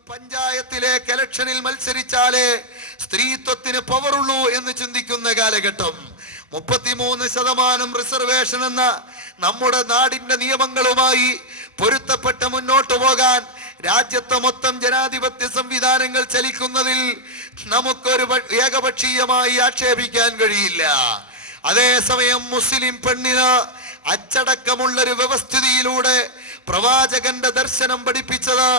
പഞ്ചായത്തിലെ ഇലക്ഷനിൽ മത്സരിച്ചാലേ സ്ത്രീത്വത്തിന് പവറുള്ളൂ എന്ന് ചിന്തിക്കുന്ന കാലഘട്ടം. 33% റിസർവേഷൻ എന്ന നമ്മുടെ നാടിന്റെ നിയമങ്ങളുമായി പൊരുത്തപ്പെട്ട് മുന്നോട്ട് പോകാൻ രാജ്യത്തെ മൊത്തം ജനാധിപത്യ സംവിധാനങ്ങൾ ചലിക്കുന്നതിൽ നമുക്കൊരു ഏകപക്ഷീയമായി ആക്ഷേപിക്കാൻ കഴിയില്ല. അതേസമയം മുസ്ലിം പെണ്ണിന് അച്ചടക്കമുള്ളൊരു വ്യവസ്ഥിതിയിലൂടെ പ്രവാചകന്റെ ദർശനം പഠിപ്പിച്ചത്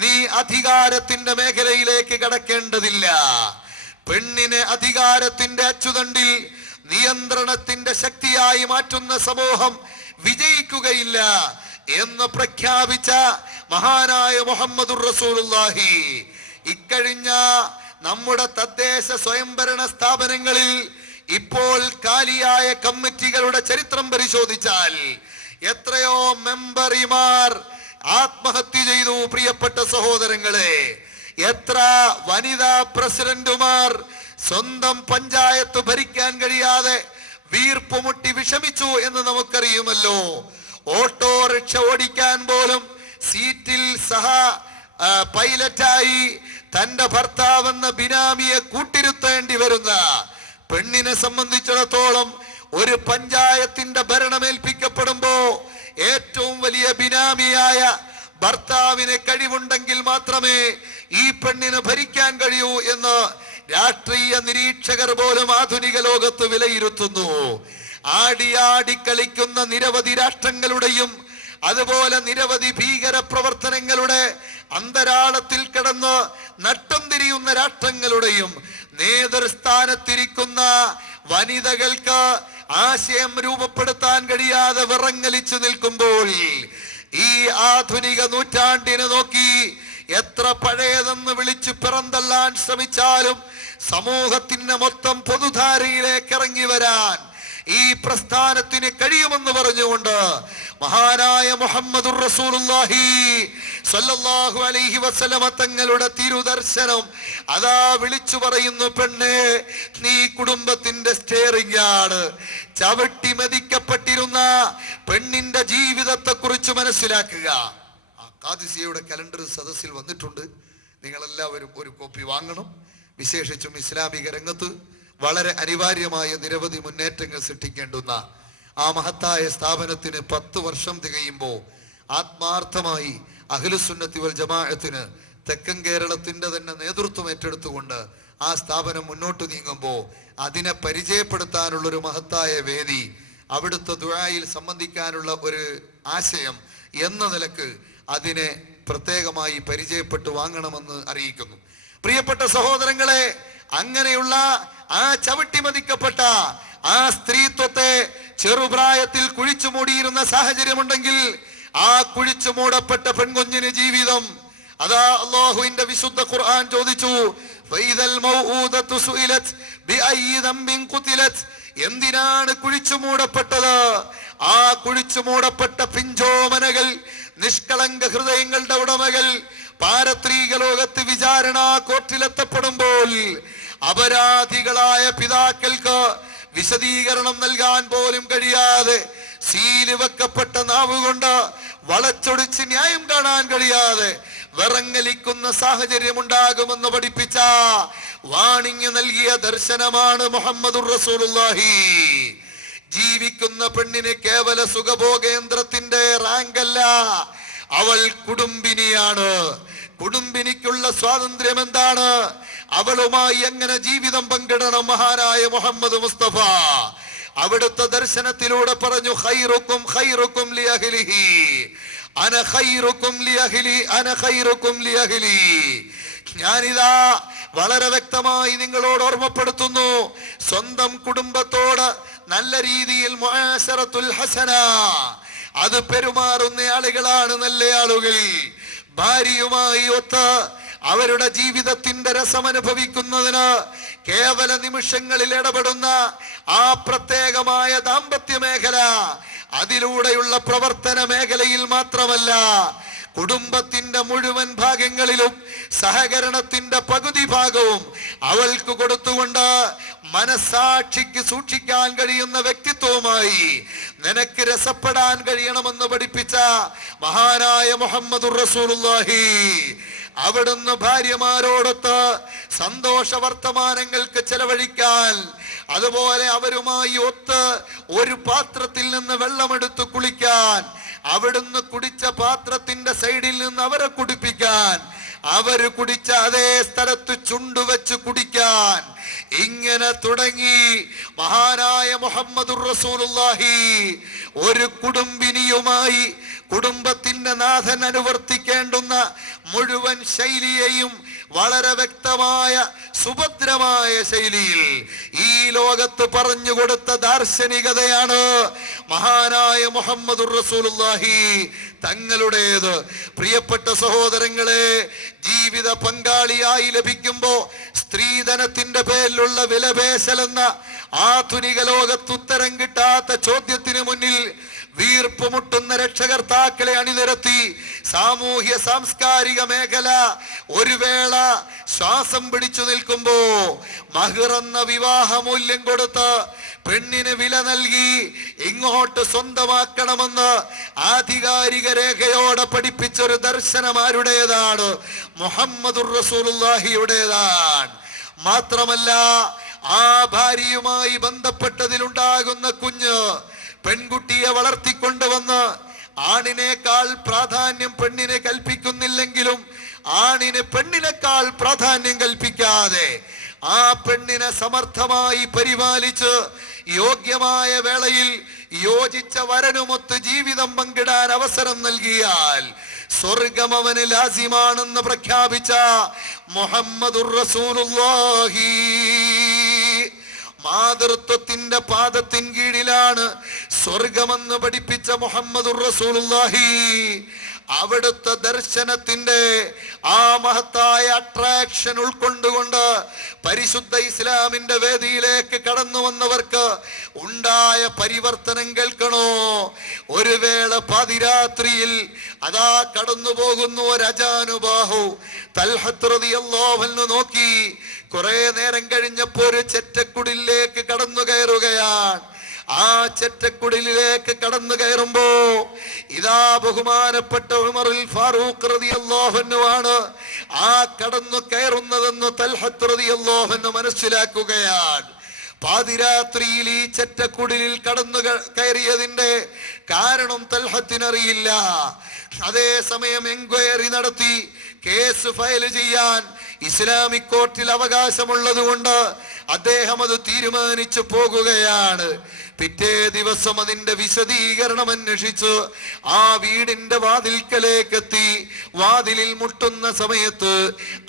നീ അധികാരത്തിന്റെ മേഖലയിലേക്ക് കടക്കേണ്ടതില്ല. പെണ്ണിനെ അധികാരത്തിന്റെ അച്ചുതണ്ടിൽ നിയന്ത്രണത്തിന്റെ ശക്തിയായി മാറ്റുന്ന സമൂഹം വിജയിക്കുകയില്ല എന്ന് പ്രഖ്യാപിച്ച മഹാനായ മുഹമ്മദുർ റസൂലുള്ളാഹി ഇക്കഴിഞ്ഞ നമ്മുടെ തദ്ദേശ സ്വയംഭരണ സ്ഥാപനങ്ങളിൽ ഇപ്പോൾ കാലിയായ കമ്മിറ്റികളുടെ ചരിത്രം പരിശോധിച്ചാൽ എത്രയോ മെമ്പർമാർ ആത്മഹത്യ ചെയ്തു. പ്രിയപ്പെട്ട സഹോദരങ്ങളെ, എത്ര വനിതാ പ്രസിഡന്റുമാർ സ്വന്തം പഞ്ചായത്ത് ഭരിക്കാൻ കഴിയാതെ വീർപ്പുമുട്ടി വിഷമിച്ചു എന്ന് നമുക്കറിയുമല്ലോ. ഓട്ടോറിക്ഷ ഓടിക്കാൻ പോലും സീറ്റിൽ സഹ പൈലറ്റായി തന്റെ ഭർത്താവെന്ന ബിനാമിയെ കൂട്ടിരുത്തേണ്ടി വരുന്ന പെണ്ണിനെ സംബന്ധിച്ചിടത്തോളം ഒരു പഞ്ചായത്തിന്റെ ഭരണമേൽപ്പിക്കപ്പെടുമ്പോ ഏറ്റവും വലിയ ബിനാമിയായ ഭർത്താവിന് കഴിവുണ്ടെങ്കിൽ മാത്രമേ ഈ പെണ്ണിന് ഭരിക്കാൻ കഴിയൂ എന്ന് രാഷ്ട്രീയ നിരീക്ഷകർ പോലും ആധുനിക ലോകത്ത് വിലയിരുത്തുന്നു. ആടിയാടി കളിക്കുന്ന നിരവധി രാഷ്ട്രങ്ങളുടെയും അതുപോലെ നിരവധി ഭീകര പ്രവർത്തനങ്ങളുടെ അന്തരാളത്തിൽ കിടന്ന് നട്ടം തിരിയുന്ന രാഷ്ട്രങ്ങളുടെയും നേതൃസ്ഥാനത്തിരിക്കുന്ന വനിതകൾക്ക് ആശയം രൂപപ്പെടുത്താൻ കഴിയാതെ വിറങ്ങലിച്ചു നിൽക്കുമ്പോൾ ഈ ആധുനിക നൂറ്റാണ്ടിനെ നോക്കി എത്ര പഴയതെന്ന് വിളിച്ചു പിറന്തള്ളാൻ ശ്രമിച്ചാലും സമൂഹത്തിന്റെ മൊത്തം പൊതുധാരയിലേക്ക് ഇറങ്ങി വരാൻ ഈ പ്രസ്ഥാനത്തിന് കഴിയുമെന്ന് പറഞ്ഞുകൊണ്ട് മഹാനായ മുഹമ്മദുർ റസൂലുള്ളാഹി സ്വല്ലല്ലാഹു അലൈഹി വസല്ലമ തങ്ങളുടെ തിരുദർശനം അതാ വിളിച്ചു പറയുന്നു, പെണ്ണേ നീ കുടുംബത്തിന്റെ സ്റ്റിയറിംഗ് ആണ്. ചവിട്ടി മെതിക്കപ്പെട്ടിരുന്ന പെണ്ണിന്റെ ജീവിതത്തെ കുറിച്ച് മനസ്സിലാക്കുക. ആ ഖാദിസിയയുടെ കലണ്ടർ സദസ്സിൽ വന്നിട്ടുണ്ട്. നിങ്ങളെല്ലാവരും ഒരു കോപ്പി വാങ്ങണം. വിശേഷിച്ചും ഇസ്ലാമിക രംഗത്ത് വളരെ അനിവാര്യമായ നിരവധി മുന്നേറ്റങ്ങൾ സൃഷ്ടിക്കേണ്ടുന്ന ആ മഹത്തായ സ്ഥാപനത്തിന് 10 വർഷം തികയുമ്പോൾ ആത്മാർത്ഥമായി അഹ്ലുസുന്നത്തി വൽ ജമാഅത്തിന് തെക്കൻ കേരളത്തിന്റെ തന്നെ നേതൃത്വം ഏറ്റെടുത്തുകൊണ്ട് ആ സ്ഥാപനം മുന്നോട്ട് നീങ്ങുമ്പോൾ അതിനെ പരിചയപ്പെടുത്താനുള്ളൊരു മഹത്തായ വേദി, അവിടുത്തെ ദുആയിൽ സംബന്ധിക്കാനുള്ള ഒരു ആശയം എന്ന നിലക്ക് അതിനെ പ്രത്യേകമായി പരിചയപ്പെട്ടു വാങ്ങണമെന്ന് അറിയിക്കുന്നു. പ്രിയപ്പെട്ട സഹോദരങ്ങളെ, അങ്ങനെയുള്ള ആ ചവിട്ടിമതിക്കപ്പെട്ട ആ സ്ത്രീത്വത്തെ ചെറുപ്രായത്തിൽ കുഴിച്ചു മൂടിയിരുന്ന സാഹചര്യമുണ്ടെങ്കിൽ ആ കുഴിച്ചു മൂടപ്പെട്ട പെൺകുഞ്ഞിന് ജീവിതം അതാ അല്ലാഹുവിന്റെ വിശുദ്ധ ഖുർആൻ ചോദിച്ചു, ഫൈദൽ മൗഊദതു സുഇലത് ബിഅയ്യി ദംബിൻ ഖുതിലത്. എന്തിനാണ് കുഴിച്ചു മൂടപ്പെട്ടത്? ആ കുഴിച്ചു മൂടപ്പെട്ട പിഞ്ചോമനകൾ, നിഷ്കളങ്ക ഹൃദയങ്ങളുടെ ഉടമകൾ പാരത്രീക ലോകത്ത് വിചാരണ കോർട്ടിലെത്തപ്പെടുമ്പോൾ അപരാധികളായ പിതാക്കൾക്ക് വിശദീകരണം നൽകാൻ പോലും കഴിയാതെ സീല് വെക്കപ്പെട്ട നാവുകൊണ്ട് വളച്ചൊടിച്ച് ന്യായം കാണാൻ കഴിയാതെ വിറങ്ങലിക്കുന്ന സാഹചര്യം ഉണ്ടാകുമെന്ന് പഠിപ്പിച്ച വാണിംഗ് നൽകിയ ദർശനമാണ് മുഹമ്മദുർ റസൂലുള്ളാഹി. ജീവിക്കുന്ന പെണ്ണിന് കേവല സുഖഭോഗേന്ദ്രത്തിന്റെ റാങ്കല്ല, അവൾ കുടുംബിനിയാണ്. കുടുംബിനിക്കുള്ള സ്വാതന്ത്ര്യം എന്താണ്? അവളുമായി എങ്ങനെ ജീവിതം പങ്കിടണം? മഹാനായ മുഹമ്മദ് മുസ്തഫ അവിടുത്തെ ദർശനത്തിലൂടെ പറഞ്ഞു, ഖൈറുക്കും ഖൈറുക്കും ലിഅഹ്ലിഹി അന ഖൈറുക്കും ലിഅഹ്ലി അന ഖൈറുക്കും ലിഅഹ്ലി. ഞാനിതാ വളരെ വ്യക്തമായി നിങ്ങളോട് ഓർമ്മപ്പെടുത്തുന്നു, സ്വന്തം കുടുംബത്തോട് നല്ല രീതിയിൽ മുആശറത്തുൽ ഹസന അത് പെരുമാറുന്ന ആളുകളാണ് നല്ല ആളുകൾ. ഭാര്യയുമായി ഒത്ത് അവരുടെ ജീവിതത്തിന്റെ രസം അനുഭവിക്കുന്നതിന് കേവല നിമിഷങ്ങളിൽ ഇടപെടുന്ന ആ പ്രത്യേകമായ ദാമ്പത്യ മേഖല, അതിലൂടെയുള്ള പ്രവർത്തന മേഖലയിൽ മാത്രമല്ല കുടുംബത്തിന്റെ മുഴുവൻ ഭാഗങ്ങളിലും സഹകരണത്തിന്റെ പകുതി ഭാഗവും അവൾക്ക് കൊടുത്തുകൊണ്ട് മനസാക്ഷിക്ക് സൂക്ഷിക്കാൻ കഴിയുന്ന വ്യക്തിത്വവുമായി നിനക്ക് രസപ്പെടാൻ കഴിയണമെന്ന് പഠിപ്പിച്ച മഹാനായ മുഹമ്മദുർ റസൂലുള്ളാഹി അവിടുന്ന് ഭാര്യമാരോടൊത്ത് സന്തോഷ വർത്തമാനങ്ങൾക്ക് ചെലവഴിക്കാൻ, അതുപോലെ അവരുമായി ഒത്ത് ഒരു പാത്രത്തിൽ നിന്ന് വെള്ളമെടുത്ത് കുളിക്കാൻ, അവിടുന്ന് കുടിച്ച പാത്രത്തിന്റെ സൈഡിൽ നിന്ന് അവരെ കുടിപ്പിക്കാൻ, അവര് കുടിച്ച അതേ സ്ഥലത്ത് ചുണ്ടുവെച്ച് കുടിക്കാൻ, ഇങ്ങനെ തുടങ്ങി മഹാനായ മുഹമ്മദുർ റസൂലുള്ളാഹി ഒരു കുടുംബിനിയുമായി കുടുംബത്തിന്റെ നാഥൻ അനുവർത്തിക്കേണ്ടുന്ന മുഴുവൻ ശൈലിയെയും വളരെ വ്യക്തമായ സുഭദ്രമായ ശൈലിയിൽ ഈ ലോകത്ത് പറഞ്ഞു കൊടുത്ത ദാർശനികതയാണ് മഹാനായ മുഹമ്മദുർ റസൂലുള്ളാഹി തങ്ങളുടേത്. പ്രിയപ്പെട്ട സഹോദരങ്ങളെ, ജീവിത പങ്കാളിയായി ലഭിക്കുമ്പോ സ്ത്രീധനത്തിന്റെ പേരിലുള്ള വിലപേശലെന്ന ആധുനിക ലോകത്ത് ഉത്തരം കിട്ടാത്ത ചോദ്യത്തിന് മുന്നിൽ വീർപ്പുമുട്ടുന്ന രക്ഷകർത്താക്കളെ അണിനിരത്തി സാമൂഹ്യ സാംസ്കാരിക മേഖല ഒരു വേള ശ്വാസം പിടിച്ചു നിൽക്കുമ്പോ മഹർ എന്ന വിവാഹ മൂല്യം കൊടുത്ത് പെണ്ണിന് വില നൽകി ഇങ്ങോട്ട് സ്വന്തമാക്കണമെന്ന് ആധികാരിക രേഖയോടെ പഠിപ്പിച്ചൊരു ദർശനം ആരുടേതാണ്? മുഹമ്മദുർ റസൂലുള്ളാഹിയുടേതാണ്. മാത്രമല്ല, ആ ഭാര്യയുമായി ബന്ധപ്പെട്ടതിലുണ്ടാകുന്ന കുഞ്ഞ് പെൺകുട്ടിയെ വളർത്തിക്കൊണ്ടുവന്ന് ആണിനേക്കാൾ പ്രാധാന്യം പെണ്ണിനെ കൽപ്പിക്കുന്നില്ലെങ്കിലും ആണിന് പെണ്ണിനേക്കാൾ പ്രാധാന്യം കൽപ്പിക്കാതെ ആ പെണ്ണിനെ സമർത്ഥമായി പരിപാലിച്ച് യോഗ്യമായ വേളയിൽ യോജിച്ച വരനുമൊത്ത് ജീവിതം പങ്കിടാൻ അവസരം നൽകിയാൽ സ്വർഗം അവന് ലാസിമാണെന്ന് പ്രഖ്യാപിച്ച മുഹമ്മദുർ റസൂലുള്ളാഹി മാതൃത്വത്തിന്റെ പാദത്തിൻ കീഴിലാണ് സ്വർഗമെന്ന് പഠിപ്പിച്ച മുഹമ്മദുർ റസൂലുള്ളാഹി അവിടുത്തെ ദർശനത്തിന്റെ ആ മഹത്തായ അട്രാക്ഷൻ ഉൾക്കൊണ്ടുകൊണ്ട് പരിശുദ്ധ ഇസ്ലാമിന്റെ വേദിയിലേക്ക് കടന്നു വന്നവർക്ക് ഉണ്ടായ പരിവർത്തനം കേൾക്കണോ? ഒരു വേള പാതിരാത്രിയിൽ അതാ കടന്നു പോകുന്നു ഒരു അജാനുബാഹു. തൽഹത്ത് റളിയല്ലാഹു അൻഹു നോക്കി. കുറെ നേരം കഴിഞ്ഞപ്പോ ഒരു ചെറ്റക്കുടിലേക്ക് കടന്നു കയറുകയാണ്. ആ ചെറ്റക്കുടിലേക്ക് കടന്നു കയറുമ്പോ ഇതാ ബഹുമാനപ്പെട്ട ഉമറുൽ ഫാറൂഖ് റളിയല്ലാഹു അൻഹു ആണ് ആ കടന്നു കയറുന്നതെന്ന് തൽഹത്ത് റളിയല്ലാഹു അൻഹു മനസ്സിലാക്കുകയാണ്. പാതിരാത്രിയിൽ ഈ ചെറ്റക്കുടിലിൽ കടന്നു കയറിയതിന്റെ കാരണം തൽഹത്തിനറിയില്ല. അതേ സമയം എൻക്വയറി നടത്തി കേസ് ഫയൽ ചെയ്യാൻ ഇസ്ലാമിക് കോർട്ടിൽ അവകാശമുള്ളത് കൊണ്ട് അദ്ദേഹം അത് തീരുമാനിച്ചു പോകുകയാണ്. പിറ്റേ ദിവസം അതിന്റെ വിശദീകരണം അന്വേഷിച്ച് ആ വീടിന്റെ വാതിൽക്കലേക്ക് എത്തി. വാതിലിൽ മുട്ടുന്ന സമയത്ത്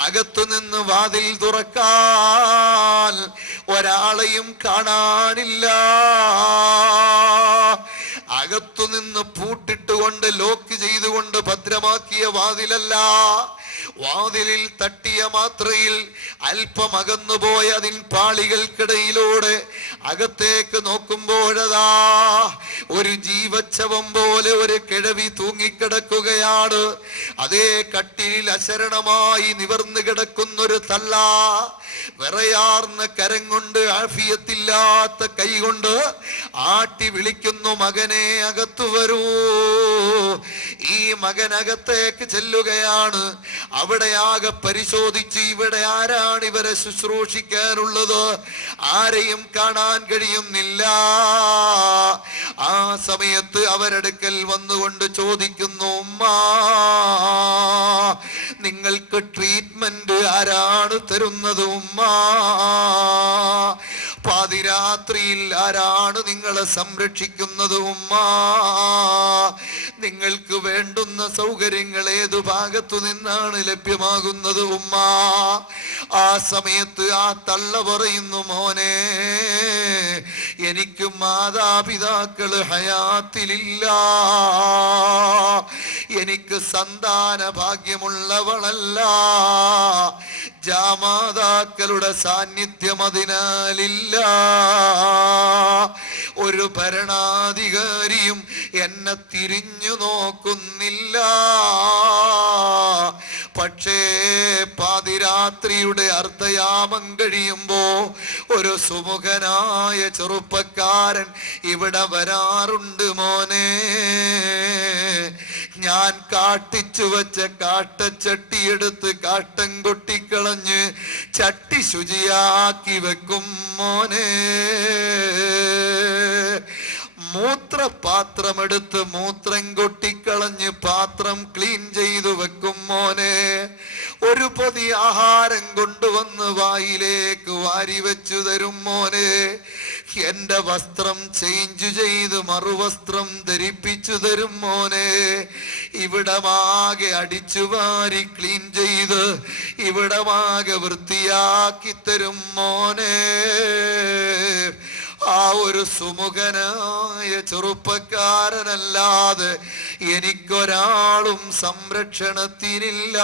അകത്തുനിന്ന് വാതിൽ തുറക്കാൻ ഒരാളെയും കാണാനില്ല. അകത്തുനിന്ന് പൂട്ടിട്ടുകൊണ്ട് ലോക്ക് ചെയ്തുകൊണ്ട് ഭദ്രമാക്കിയ വാതിലല്ല. വാതിലിൽ തട്ടിയ മാത്രയിൽ അല്പം അകന്നുപോയ അതിൻ പാളികൾക്കിടയിലൂടെ അകത്തേക്ക് നോക്കുമ്പോഴതാ ഒരു ജീവച്ഛവം പോലെ ഒരു കിഴവി തൂങ്ങിക്കിടക്കുകയാണ്. അതേ കട്ടിലിൽ അശരണമായി നിവർന്നു കിടക്കുന്നൊരു തള്ള വിറയാർന്ന കരം കൊണ്ട് ആഫിയത്തില്ലാത്ത കൈ കൊണ്ട് ആട്ടി വിളിക്കുന്നു, മകനെ അകത്തു വരൂ. ഈ മകനകത്തേക്ക് ചെല്ലുകയാണ്. അവിടെ ആകെ പരിശോധിച്ച് ഇവിടെ ആരാണ് ഇവരെ ശുശ്രൂഷിക്കാനുള്ളത്? ആരെയും കാണാൻ കഴിയുന്നില്ല. ആ സമയത്ത് അവരടുക്കൽ വന്നുകൊണ്ട് ചോദിക്കുന്നു, ഉമ്മാ നിങ്ങൾക്ക് ട്രീറ്റ്മെന്റ് ആരാണ് തരുന്നത്? ഉമ്മാ പാതിരാത്രിയിൽ ആരാണ് നിങ്ങളെ സംരക്ഷിക്കുന്നത്? ഉമ്മാ നിങ്ങൾക്ക് വേണ്ടുന്ന സൗകര്യങ്ങൾ ഏതു ഭാഗത്തു നിന്നാണ് ലഭ്യമാകുന്നത്? ഉമ്മാ ആ സമയത്ത് ആ തള്ള പറയുന്നു, മോനെ എനിക്ക് മാതാപിതാക്കള് ഹയാത്തിലില്ല, എനിക്ക് സന്താന ഭാഗ്യമുള്ളവളല്ല, ജാമാതാക്കളുടെ സാന്നിധ്യം അതിനാലില്ല, ഒരു ഭരണാധികാരിയും എന്നെ തിരിഞ്ഞു നോക്കുന്നില്ല. പക്ഷേ പാതിരാത്രിയുടെ അർദ്ധയാമം കഴിയുമ്പോ ഒരു സുമുഖനായ ചെറുപ്പക്കാരൻ ഇവിടെ വരാറുണ്ട് മോനെ. ഞാൻ കാട്ടിച്ചു വച്ച കാട്ടച്ചട്ടിയെടുത്ത് കാട്ടം കൊട്ടിക്കളഞ്ഞ് ചട്ടി ശുചിയാക്കി വെക്കും മോനെ. മൂത്രപാത്രമെടുത്ത് മൂത്രം കൊട്ടിക്കളഞ്ഞ് പാത്രം ക്ലീൻ ചെയ്തു വെക്കും മോനെ. ഒരു പൊതി ആഹാരം കൊണ്ടുവന്ന് വായിലേക്ക് വാരി വെച്ചു തരും മോനെ. എന്റെ വസ്ത്രം ചേഞ്ച് ചെയ്ത് മറുവസ്ത്രം ധരിപ്പിച്ചു തരും മോനെ. ഇവിടമാകെ അടിച്ചു വാരി ക്ലീൻ ചെയ്ത് ഇവിടമാകെ വൃത്തിയാക്കി തരും മോനെ. ആ ഒരു സുമുഖനായ ചെറുപ്പക്കാരനല്ലാതെ എനിക്കൊരാളും സംരക്ഷണത്തിനില്ല.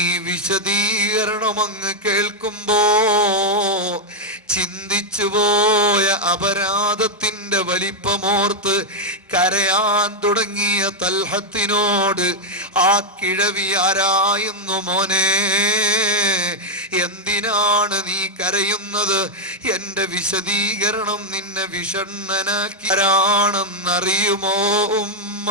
ഈ വിശദീകരണം അങ്ങ് കേൾക്കുമ്പോ ചിന്തിച്ചുപോയ അപരാധത്തിന്റെ വലിപ്പമോർത്ത് കരയാൻ തുടങ്ങിയ തൽഹത്തിനോട് ആ കിഴവി ആരായുന്നു, മോനെ എന്തിനാണ് നീ കരയുന്നത്? എന്റെ വിശദീകരണം നിന്നെ വിഷണ്ണനാക്കി ആരാണെന്നറിയുമോ ഉമ്മ?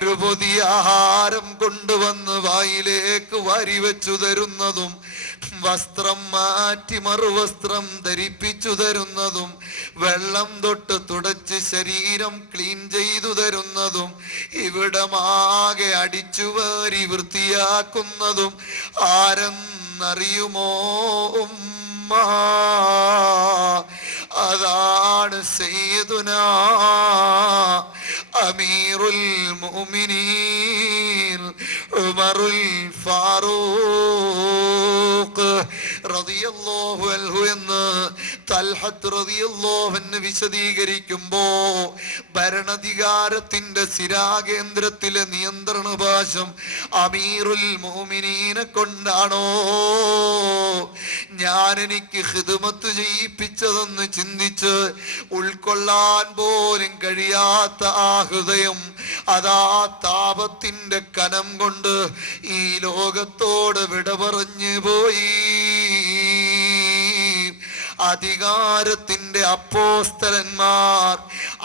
ഒരു പുതിയ ആഹാരം കൊണ്ടുവന്ന് വായിലേക്ക് വാരി വെച്ചു തരുന്നതും വസ്ത്രം മാറ്റി മറുവസ്ത്രം ധരിപ്പിച്ചു തരുന്നതും വെള്ളം തൊട്ട് തുടച്ച് ശരീരം ക്ലീൻ ചെയ്തു തരുന്നതും ഇവിടമാകെ അടിച്ചുവാരി വൃത്തിയാക്കുന്നതും ആരെന്നറിയുമോ ഉമ്മ? അതാണ് സയ്യിദുനാ അമീറുൽ മുഅ്മിനീൻ ഉമറുൽ ഫാറൂഖ് റളിയല്ലാഹു അൻഹു എന്ന് തൽഹത്ത് റളിയല്ലാഹു അൻഹു വിശദീകരിക്കുമ്പോ ഭരണാധികാരത്തിന്റെ സിരാകേന്ദ്രത്തിലെ നിയന്ത്രണ ഭാഷം അമീറുൽ മുഅ്മിനീനെ കൊണ്ടാണോ ഞാൻ എനിക്ക് ഖിദ്മത്ത് ചെയ്യിപ്പിച്ചതെന്ന് ചിന്തിച്ച് ഉൾക്കൊള്ളാൻ പോലും കഴിയാത്ത ആ ഹൃദയം അതാ താപത്തിന്റെ കനം കൊണ്ട് ഈ ലോകത്തോട് വിട പറഞ്ഞു പോയി. അധികാരത്തിന്റെ അപ്പോസ്തലന്മാർ,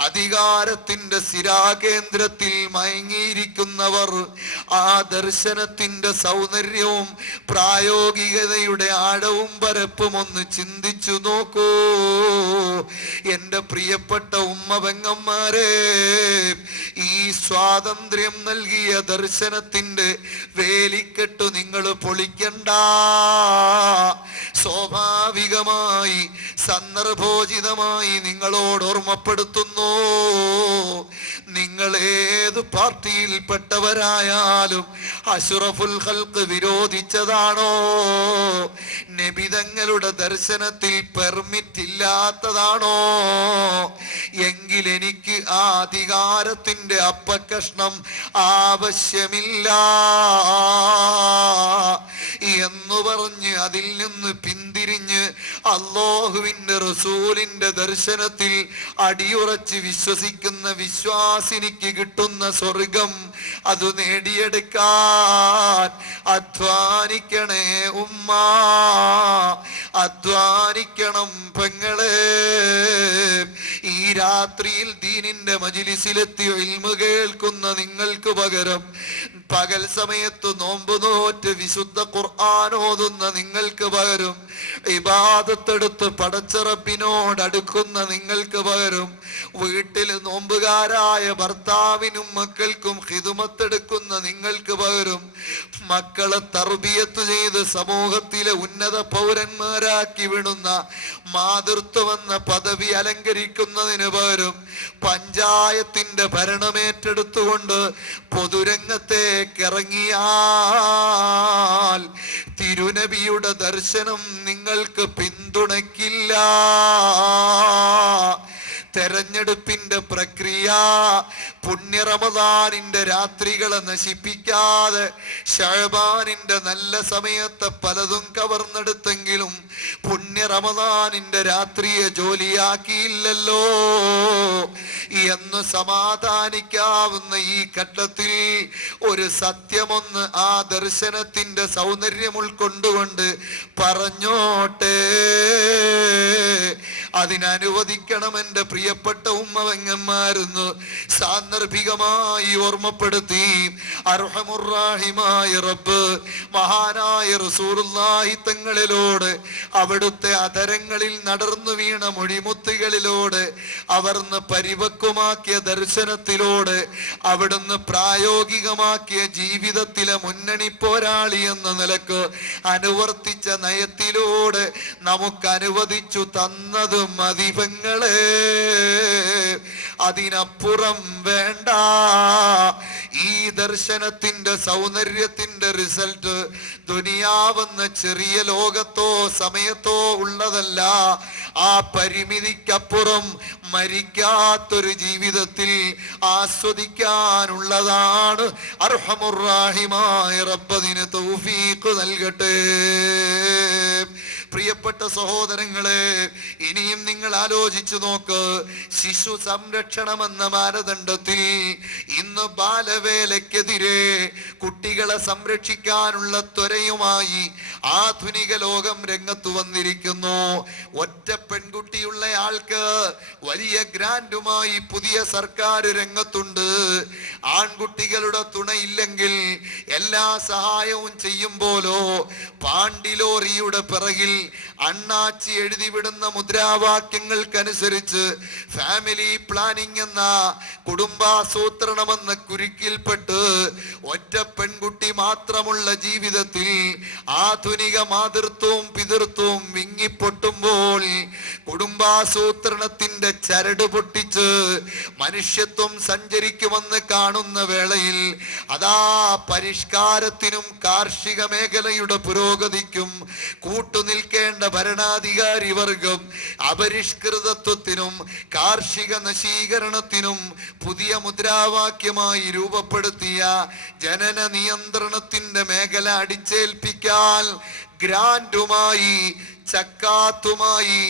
അധികാരത്തിന്റെ സിരാകേന്ദ്രത്തിൽ മയങ്ങിയിരിക്കുന്നവർ ആ ദർശനത്തിന്റെ സൗന്ദര്യവും പ്രായോഗികതയുടെ ആഴവും പരപ്പും ഒന്ന് ചിന്തിച്ചു നോക്കൂ. എന്റെ പ്രിയപ്പെട്ട ഉമ്മ പെങ്ങന്മാരെ, ഈ സ്വാതന്ത്ര്യം നൽകിയ ദർശനത്തിന്റെ വേലിക്കെട്ടു നിങ്ങൾ പൊളിക്കണ്ട. സ്വാഭാവികമായി സന്ദർഭോചിതമായി നിങ്ങളോട് ഓർമ്മപ്പെടുത്തുന്നു, നിങ്ങൾ ഏത് പാർട്ടിയിൽപ്പെട്ടവരായാലും അഷ്റഫുൽ ഖൽഖ് വിരോധിച്ചതാണോ, നബിതങ്ങളുടെ ദർശനത്തിൽ പെർമിറ്റ് ഇല്ലാത്തതാണോ എങ്കിൽ എനിക്ക് ആ അധികാരത്തിന്റെ അപ്പക്കഷ്ണം ആവശ്യമില്ല എന്ന് പറഞ്ഞ് അതിൽ നിന്ന് പിന്തിരിഞ്ഞ് അല്ലാഹുവിന്റെ റസൂലിന്റെ ദർശനത്തിൽ അടിയുറച്ച് വിശ്വസിക്കുന്ന വിശ്വാസിനിക്ക് കിട്ടുന്ന സ്വർഗം അത് നേടിയെടുക്കാൻ അധ്വാനിക്കണേ ഉമ്മ, അധ്വാനിക്കണം പെങ്ങളെ. ഈ രാത്രിയിൽ ദീനിന്റെ മജ്‌ലിസിലെത്തി ഇൽമു കേൾക്കുന്ന നിങ്ങൾക്ക് പകരം പകൽ സമയത്ത് നോമ്പ് നോറ്റ് വിശുദ്ധ ഖുർആൻ ഓതുന്ന നിങ്ങൾക്ക് പകരം ഇബാദത്തെടുത്ത് പടച്ച റബ്ബിനോട് അടുക്കുന്ന നിങ്ങൾക്ക് പകരം വീട്ടിൽ നോമ്പുകാരായ ഭർത്താവിനും മക്കൾക്കും ഖിദ്മത്തെടുക്കുന്ന നിങ്ങൾക്ക് പകരം മക്കളെ തർബിയത്ത് ചെയ്ത് സമൂഹത്തിലെ ഉന്നത പൗരന്മാരാക്കി വിടുന്ന മാതൃത്വമെന്ന പദവി അലങ്കരിക്കുന്നതിന് പകരം പഞ്ചായത്തിന്റെ ഭരണമേറ്റെടുത്തുകൊണ്ട് പൊതുരംഗത്തേക്ക് ഇറങ്ങിയാൽ തിരുനബിയുടെ ദർശനം നിങ്ങൾക്ക് പിന്തുണയ്ക്കില്ല. തെരഞ്ഞെടുപ്പിന്റെ പ്രക്രിയ പുണ്യ റമദാനിന്റെ രാത്രികളെ നശിപ്പിക്കാതെ ശഅബാനിന്റെ നല്ല സമയത്തെ പലതും കവർന്നെടുത്തെങ്കിലും പുണ്യ റമദാനിന്റെ രാത്രിയെ ജോലിയാക്കിയില്ലല്ലോ എന്ന് സമാധാനിക്കാവുന്ന ഈ ഘട്ടത്തിൽ ഒരു സത്യമൊന്ന് ആ ദർശനത്തിന്റെ സൗന്ദര്യം ഉൾക്കൊണ്ടുകൊണ്ട് പറഞ്ഞോട്ടെ. അതിനനുവദിക്കണം എൻ്റെ പ്രിയ പ്രിയപ്പെട്ട ഉമ്മവങ്ങന്മാരെന്ന് സാന്ദർഭികമായി ഓർമ്മപ്പെടുത്തി. അർഹമുർറാഹിമായ റബ്ബ് മഹാനായ റസൂലുള്ളാഹി തങ്ങളിലോട് അവിടുത്തെ അധരങ്ങളിൽ നടന്നു വീണ മൊഴിമുത്തുകളിലോട് അവർന്ന് പരിപക്വമാക്കിയ ദർശനത്തിലോട് അവിടുന്ന് പ്രായോഗികമാക്കിയ ജീവിതത്തിലെ മുന്നണി പോരാളി എന്ന നിലക്ക് അനുവർത്തിച്ച നയത്തിലൂടെ നമുക്ക് അനുവദിച്ചു തന്നത് മതിപങ്ങളെ, അതിനപ്പുറം വേണ്ട. ഈ ദർശനത്തിന്റെ സൗന്ദര്യത്തിന്റെ റിസൾട്ട് ദുനിയാവെന്ന ചെറിയ ലോകത്തോ സമയത്തോ ഉള്ളതല്ല. ആ പരിമിതിക്കപ്പുറം മരിക്കാത്തൊരു ജീവിതത്തിൽ ആസ്വദിക്കാനുള്ളതാണ്. അർഹമുർറാഹിമായ റബ്ബിന് തൗഫീഖ് നൽകട്ടെ. പ്രിയപ്പെട്ട സഹോദരങ്ങളെ, ഇനിയും നിങ്ങൾ ആലോചിച്ചു നോക്ക്. ശിശു സംരക്ഷണമെന്ന മാനദണ്ഡത്തിൽ ഇന്ന് ബാലവേലയ്ക്കെതിരെ കുട്ടികളെ സംരക്ഷിക്കാനുള്ള ത്വരയുമായി ആധുനിക ലോകം രംഗത്ത് വന്നിരിക്കുന്നു. ഒറ്റ പെൺകുട്ടിയുള്ള ആൾക്ക് വലിയ ഗ്രാൻഡുമായി പുതിയ സർക്കാർ രംഗത്തുണ്ട്. ആൺകുട്ടികളുടെ തുണയില്ലെങ്കിൽ എല്ലാ സഹായവും ചെയ്യുമ്പോലോ പാണ്ടിലോറിയുടെ പിറകിൽ അണ്ണാച്ചി എഴുതിവിടുന്ന മുദ്രാവാക്യങ്ങൾക്കനുസരിച്ച് ഫാമിലി പ്ലാനിംഗ് എന്ന കുടുംബാസൂത്രണമെന്ന കുരുക്കിൽപ്പെട്ട് ഒറ്റ പെൺകുട്ടി മാത്രമുള്ള ജീവിതത്തിൽ ആധുനിക മാതൃത്വവും പിതൃത്വവും വിങ്ങിപ്പൊട്ടുമ്പോൾ കുടുംബാസൂത്രണത്തിന്റെ ചരട് പൊട്ടിച്ച് മനുഷ്യത്വം സഞ്ചരിക്കുമെന്ന് കാണുന്ന വേളയിൽ അതാ പരിഷ്കാരത്തിനും കാർഷിക മേഖലയുടെ പുരോഗതിക്കും കൂട്ടുനിൽക്കേണ്ട ഭരണാധികാരി വർഗം അപരിഷ്കൃതത്വത്തിനും കാർഷിക നശീകരണത്തിനും പുതിയ മുദ്രാവാക്യമായി രൂപപ്പെടുത്തിയ ജനന നിയന്ത്രണത്തിന്റെ മേഖല അടിച്ചേൽപ്പിക്കാൻ ഗ്രാൻഡുമായി ചക്കാത്തുമായി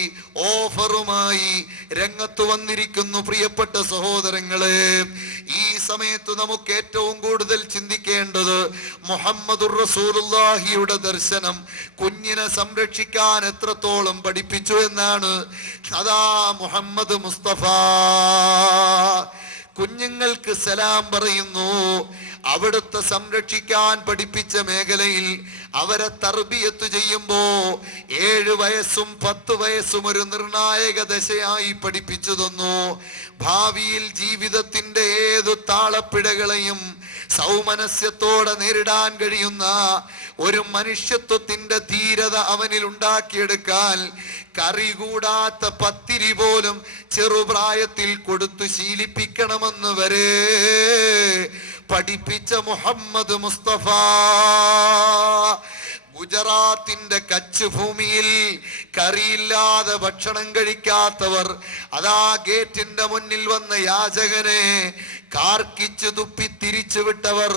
ഓഫറുമായി രംഗത്ത് വന്നിരിക്കുന്നു. പ്രിയപ്പെട്ട സഹോദരങ്ങളെ, ഈ സമയത്ത് നമുക്ക് ഏറ്റവും കൂടുതൽ ചിന്തിക്കേണ്ടത് മുഹമ്മദുർ റസൂലുള്ളാഹിയുടെ ദർശനം കുഞ്ഞിനെ സംരക്ഷിക്കാൻ എത്രത്തോളം പഠിപ്പിച്ചു എന്നാണ്. അതാ മുഹമ്മദ് മുസ്തഫ കുഞ്ഞുങ്ങൾക്ക് സലാം പറയുന്നു. അവിടുത്തെ സംരക്ഷിക്കാൻ പഠിപ്പിച്ച മേഖലയിൽ അവരെ തർബിയത്ത് ചെയ്യുമ്പോ 7 വയസ്സും 10 വയസ്സും ഒരു നിർണായക ദശയായി പഠിപ്പിച്ചു തന്നു. ഭാവിയിൽ ജീവിതത്തിന്റെ ഏതു താളപ്പിഴകളെയും സൗമനസ്യത്തോടെ നേരിടാൻ കഴിയുന്ന ഒരു മനുഷ്യത്വത്തിന്റെ ധീരത അവനിൽ ഉണ്ടാക്കിയെടുക്കാൻ കറി കൂടാത്ത പത്തിരി പോലും ചെറുപ്രായത്തിൽ കൊടുത്തു ശീലിപ്പിക്കണമെന്ന് വരെ പഠിപ്പിച്ച മുഹമ്മദ് മുസ്തഫ. ഗുജറാത്തിന്റെ കച്ച് ഭൂമിയിൽ കറിയില്ലാതെ ഭക്ഷണം കഴിക്കാത്തവർ അതാ ഗേറ്റിന്റെ മുന്നിൽ വന്ന യാചകനെ കാർക്കിച്ചു തുപ്പി തിരിച്ചു വിട്ടവർ,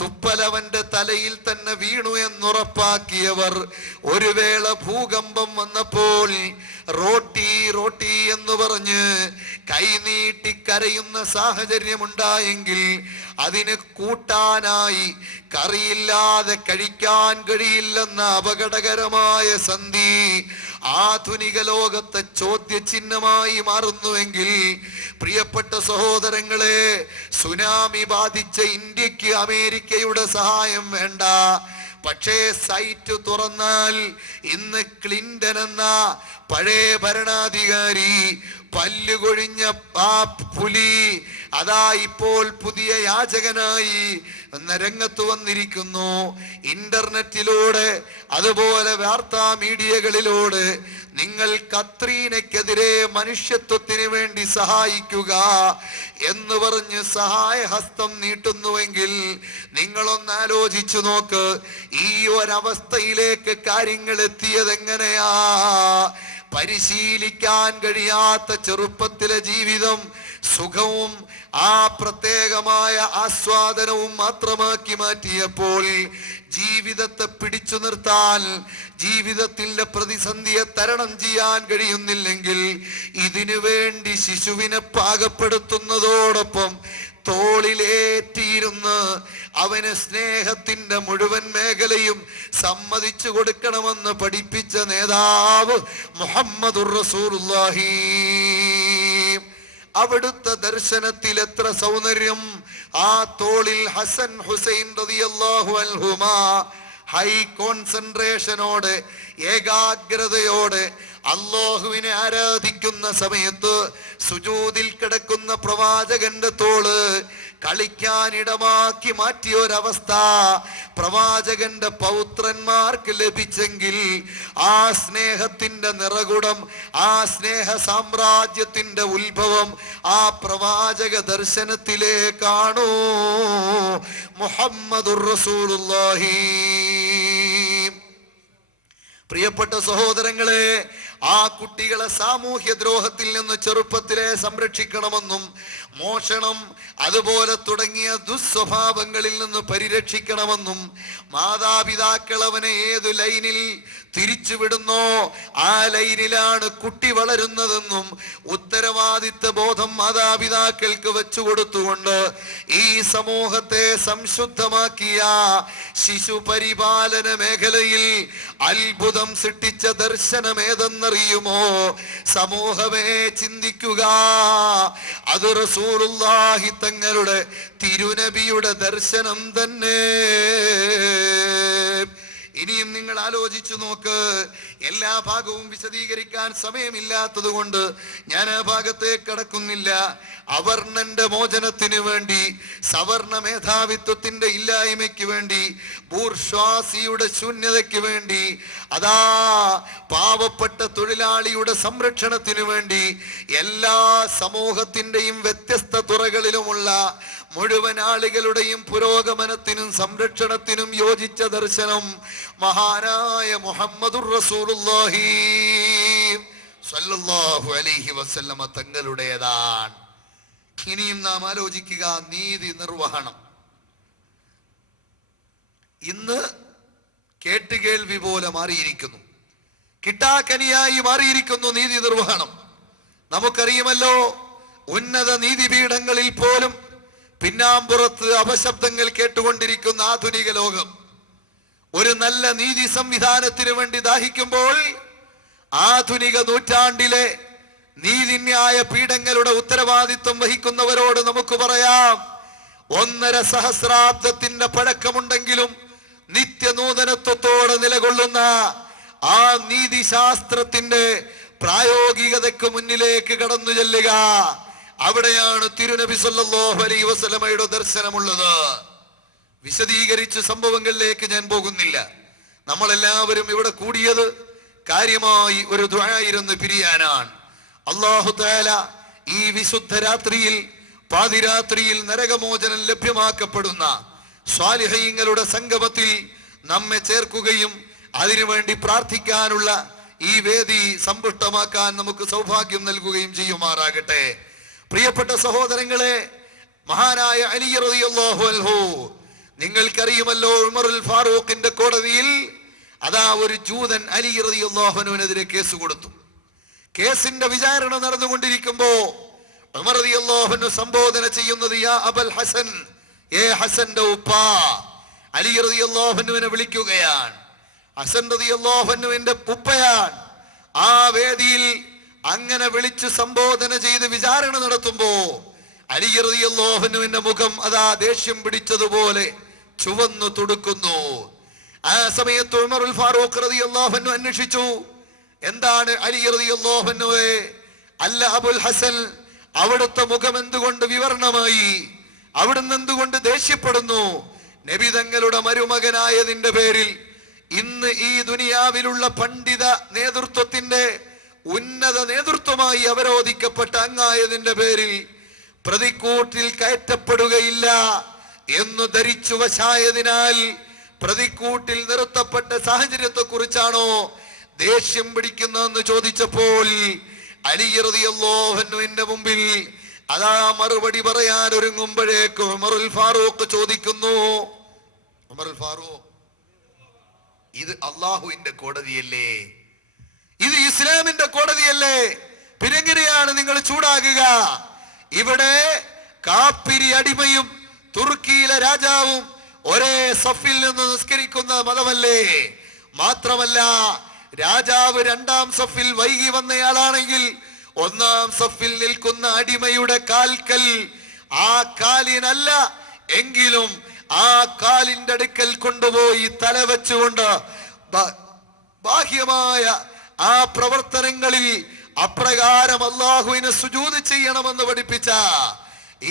തുപ്പലവന്റെ തലയിൽ തന്നെ വീണു എന്നുറപ്പാക്കിയവർ, ഒരു വേള ഭൂകമ്പം വന്നപ്പോൾ റോട്ടി റോട്ടി എന്ന് പറഞ്ഞ് കൈനീട്ടി കരയുന്ന സാഹചര്യമുണ്ടായെങ്കിൽ അതിന് കൂട്ടാനായി കറിയില്ലാതെ കഴിക്കാൻ കഴിയില്ലെന്ന അപകടകരമായ സന്ധി ആധുനിക ലോകത്തെ ചോദ്യചിഹ്നമായി മാറുന്നുവെങ്കിൽ പ്രിയപ്പെട്ട സഹോദരങ്ങളെ, സുനാമി ബാധിച്ച ഇന്ത്യക്ക് അമേരിക്കയുടെ സഹായം വേണ്ട. പക്ഷേ സൈറ്റ് തുറന്നാൽ ഇന്ന് ക്ലിന്റൺ എന്ന പഴയ ഭരണാധികാരി പല്ലുകൊഴിഞ്ഞ ആ പുലി അതാ ഇപ്പോൾ പുതിയ യാചകനായി രംഗത്ത് വന്നിരിക്കുന്നു. ഇന്റർനെറ്റിലൂടെ അതുപോലെ വാർത്താ മീഡിയകളിലൂടെ നിങ്ങൾ കത്രീനയ്ക്കെതിരെ മനുഷ്യത്വത്തിന് വേണ്ടി സഹായിക്കുക എന്ന് പറഞ്ഞ് സഹായഹസ്തം നീട്ടുന്നുവെങ്കിൽ നിങ്ങളൊന്ന് ആലോചിച്ചു നോക്ക്, ഈ ഒരവസ്ഥയിലേക്ക് കാര്യങ്ങൾ എത്തിയത് എങ്ങനെയാ? പരിശീലിക്കാൻ കഴിയാത്ത ചെറുപ്പത്തിലെ ജീവിതം സുഖവും ആ പ്രത്യേകമായ ആസ്വാദനവും മാത്രമാക്കി മാറ്റിയപ്പോൾ ജീവിതത്തെ പിടിച്ചു നിർത്താൻ, ജീവിതത്തിന്റെ പ്രതിസന്ധിയെ തരണം ചെയ്യാൻ കഴിയുന്നില്ലെങ്കിൽ ഇതിനു വേണ്ടി ശിശുവിനെ പാകപ്പെടുത്തുന്നതോടൊപ്പം തോളിലേറ്റിയിരുന്ന് അവന് സ്നേഹത്തിന്റെ മുഴുവൻ മേഖലയും സമ്മതിച്ചു കൊടുക്കണമെന്ന് പഠിപ്പിച്ച നേതാവ് മുഹമ്മദുർ റസൂലുള്ളാഹി. അവിടുത്തെ ദർശനത്തിൽ എത്ര സൗന്ദര്യം. ആ തോളിൽ ഹസൻ ഹുസൈൻ റളിയല്ലാഹു അൻഹുമാ ഹൈ കോൺസെൻട്രേഷനോടെ, ഏകാഗ്രതയോടെ അല്ലാഹുവിനെ ആരാധിക്കുന്ന സമയത്ത് സുജൂദിൽ കിടക്കുന്ന പ്രവാചകന്റെ തോള് കളിക്കാനിടമാക്കി മാറ്റിയ ഒരവസ്ഥ പ്രവാചകന്റെ പൗത്രന്മാർക്ക് ലഭിച്ചെങ്കിൽ ആ സ്നേഹത്തിന്റെ നിറകുടം, ആ സ്നേഹ സാമ്രാജ്യത്തിന്റെ ഉത്ഭവം ആ പ്രവാചക ദർശനത്തിലേക്കാണോ. മുഹമ്മദുർ റസൂലുള്ളാഹി. പ്രിയപ്പെട്ട സഹോദരങ്ങളെ, ആ കുട്ടികളെ സാമൂഹ്യ ദ്രോഹത്തിൽ നിന്ന് ചെറുപ്പത്തിലെ സംരക്ഷിക്കണമെന്നും മോഷണം അതുപോലെ തുടങ്ങിയ ദുസ്വഭാവങ്ങളിൽ നിന്ന് പരിരക്ഷിക്കണമെന്നും മാതാപിതാക്കൾ അവനെ ഏതു ലൈനിൽ തിരിച്ചുവിടുന്നോ ആ ലൈനിലാണ് കുട്ടി വളരുന്നതെന്നും ഉത്തരവാദിത്വ ബോധം മാതാപിതാക്കൾക്ക് വെച്ചുകൊടുത്തുകൊണ്ട് ഈ സമൂഹത്തെ സംശുദ്ധമാക്കിയ ശിശു പരിപാലന മേഖലയിൽ അത്ഭുതം സൃഷ്ടിച്ച ദർശനം ഏതെന്നറിയുമോ? സമൂഹമേ ചിന്തിക്കുക, അത് റസൂലുള്ളാഹി തങ്ങളുടെ തിരുനബിയുടെ ദർശനം തന്നെ. ഇനിയും നിങ്ങൾ ആലോചിച്ചു നോക്ക്. എല്ലാ ഭാഗവും വിശദീകരിക്കാൻ സമയമില്ലാത്തത് കൊണ്ട് ഞാൻ ആ ഭാഗത്തേക്ക് കടക്കുന്നില്ല. അവർണന്റെ മോചനത്തിന് വേണ്ടി, സവർണ മേധാവിത്വത്തിന്റെ ഇല്ലായ്മയ്ക്ക് വേണ്ടി, ബൂർഷ്വാസിയുടെ ശൂന്യതയ്ക്ക് വേണ്ടി, അതാ പാവപ്പെട്ട തൊഴിലാളിയുടെ സംരക്ഷണത്തിനു വേണ്ടി, എല്ലാ സമൂഹത്തിന്റെയും വ്യത്യസ്ത തുറകളിലുമുള്ള മുഴുവൻ ആളുകളുടെയും പുരോഗമനത്തിനും സംരക്ഷണത്തിനും യോജിച്ച ദർശനം മഹാനായ മുഹമ്മദുർ റസൂലുള്ളാഹി സ്വല്ലല്ലാഹു അലൈഹി വസല്ലമ തങ്ങളുടേതാണ്. ഇനിയും നാം ആലോചിക്കുക, നീതി നിർവഹണം. ഇന്ന് കേട്ടുകേൾവി പോലെ മാറിയിരിക്കുന്നു, കിട്ടാക്കനിയായി മാറിയിരിക്കുന്നു നീതി നിർവഹണം. നമുക്കറിയുമല്ലോ, ഉന്നത നീതിപീഠങ്ങളിൽ പോലും പിന്നാമ്പുറത്ത് അപശബ്ദങ്ങൾ കേട്ടുകൊണ്ടിരിക്കുന്ന ആധുനിക ലോകം ഒരു നല്ല നീതി സംവിധാനത്തിന് വേണ്ടി ദാഹിക്കുമ്പോൾ ആധുനിക നൂറ്റാണ്ടിലെ നീതിന്യായ പീഠങ്ങളുടെ ഉത്തരവാദിത്വം വഹിക്കുന്നവരോട് നമുക്ക് പറയാം, 1.5 സഹസ്രാബ്ദത്തിന്റെ പഴക്കമുണ്ടെങ്കിലും നിത്യനൂതനത്വത്തോടെ നിലകൊള്ളുന്ന ആ നീതിശാസ്ത്രത്തിന്റെ പ്രായോഗികതയ്ക്ക് മുന്നിലേക്ക് കടന്നു ചെല്ലുക. അവിടെയാണ് തിരുനബി സല്ലല്ലാഹു അലൈഹി വസല്ലമയുടെ ദർശനമുള്ളത്. വിശദീകരിച്ച് സംഭവങ്ങളിലേക്ക് ഞാൻ പോകുന്നില്ല. നമ്മളെല്ലാവരും ഇവിടെ കൂടിയത് കാര്യമായി ഒരു ദുആയിരുന്ന് പിരിയാനാണ്. അല്ലാഹു തആല ഈ വിശുദ്ധ രാത്രിയിൽ, പാതിരാത്രിയിൽ നരകമോചനം ലഭ്യമാക്കപ്പെടുന്ന സ്വാലിഹീങ്ങളുടെ സംഗമത്തിൽ നമ്മെ ചേർക്കുകയും അതിനുവേണ്ടി പ്രാർത്ഥിക്കാനുള്ള ഈ വേദി സമ്പുഷ്ടമാക്കാൻ നമുക്ക് സൗഭാഗ്യം നൽകുകയും ചെയ്യുമാറാകട്ടെ. പ്രിയപ്പെട്ട സഹോദരങ്ങളെ, മഹാനായ അലി റളിയല്ലാഹു അൻഹു, നിങ്ങൾക്കറിയുമല്ലോ, ഉമറുൽ ഫാറൂഖിന്റെ കോടതിയിൽ അതാ ഒരു ജൂതൻ അലി റളിയല്ലാഹു അൻഹുവിനെതിരെ കേസ് കൊടുത്തു. കേസിന്റെ വിചാരണ നടന്നുകൊണ്ടിരിക്കുമ്പോ ഉമർ റളിയല്ലാഹു അൻഹു സംബോധന ചെയ്യുന്നത് യാ അബൽ ഹസൻ, ഏ ഹസന്റെ ഉപ്പ. അലി റളിയല്ലാഹു അൻഹുവിനെ വിളിക്കുകയാണ്. ഹസൻ റളിയല്ലാഹു അൻഹുവിന്റെ ഉപ്പയാണ്. ആ വേദിയിൽ അങ്ങനെ വിളിച്ചു സംബോധന ചെയ്ത് വിചാരണ നടത്തുമ്പോ അലി റളിയല്ലാഹു അൻഹുവിന്റെ മുഖം അതാ ദേഷ്യം പിടിച്ചതുപോലെ ചുവന്നു തുടുക്കുന്നു. ആ സമയത്ത് ഉമറുൽ ഫാറൂഖ് റളിയല്ലാഹു അൻഹു അന്വേഷിച്ചു, എന്താണ് അലി റളിയല്ലാഹു അൻഹുവേ, അല്ല അബുൽ ഹസൻ, അവിടുത്തെ മുഖം എന്തുകൊണ്ട് വിവരണമായി? അവിടുന്ന് എന്തുകൊണ്ട് ദേഷ്യപ്പെടുന്നു? നബി തങ്ങളുടെ മരുമകനായതിന്റെ പേരിൽ ഇന്ന് ഈ ദുനിയാവിലുള്ള പണ്ഡിത നേതൃത്വത്തിന്റെ ഉന്നത നേതൃത്വമായി അവരോധിക്കപ്പെട്ട അങ്ങായതിന്റെ പേരിൽ പ്രതിക്കൂട്ടിൽ കയറ്റപ്പെടുകയില്ല എന്ന് ധരിച്ചു വശായതിനാൽ പ്രതിക്കൂട്ടിൽ നിർത്തപ്പെട്ട സാഹചര്യത്തെ കുറിച്ചാണോ ദേഷ്യം പിടിക്കുന്നതെന്ന് ചോദിച്ചപ്പോൾ അലി റളിയല്ലാഹു അൻഹുവിന്റെ മുമ്പിൽ അതാ മറുപടി പറയാൻ ഒരുങ്ങുമ്പോഴേക്കും ഉമറുൽ ഫാറൂഖ് ചോദിക്കുന്നു, ഉമറുൽ ഫാറൂഖ്, ഇത് അള്ളാഹുവിന്റെ കോടതിയല്ലേ? ഇത് ഇസ്ലാമിന്റെ കോടതിയല്ലേ? പിന്നെങ്ങനെയാണ് നിങ്ങൾ ചൂടാകുക? ഇവിടെ കാപ്പിരി അടിമയും തുർക്കിയിലെ രാജാവും ഒരേ സഫിൽ നിന്ന് നിസ്കരിക്കുന്ന മതമല്ലേ? മാത്രമല്ല, രാജാവ് 2ാം സഫിൽ വൈകി വന്നയാളാണെങ്കിൽ ഒന്നാം സഫിൽ നിൽക്കുന്ന അടിമയുടെ കാൽക്കൽ ആ കാലിനല്ല എങ്കിലും ആ കാലിന്റെ അടുക്കൽ കൊണ്ടുപോയി തല വെച്ചുകൊണ്ട് ബാഹ്യമായ ആ പ്രവർത്തനങ്ങളിൽ അപ്രകാരം അല്ലാഹുവിനെ സുജൂദ് ചെയ്യണമെന്ന് പഠിപ്പിച്ച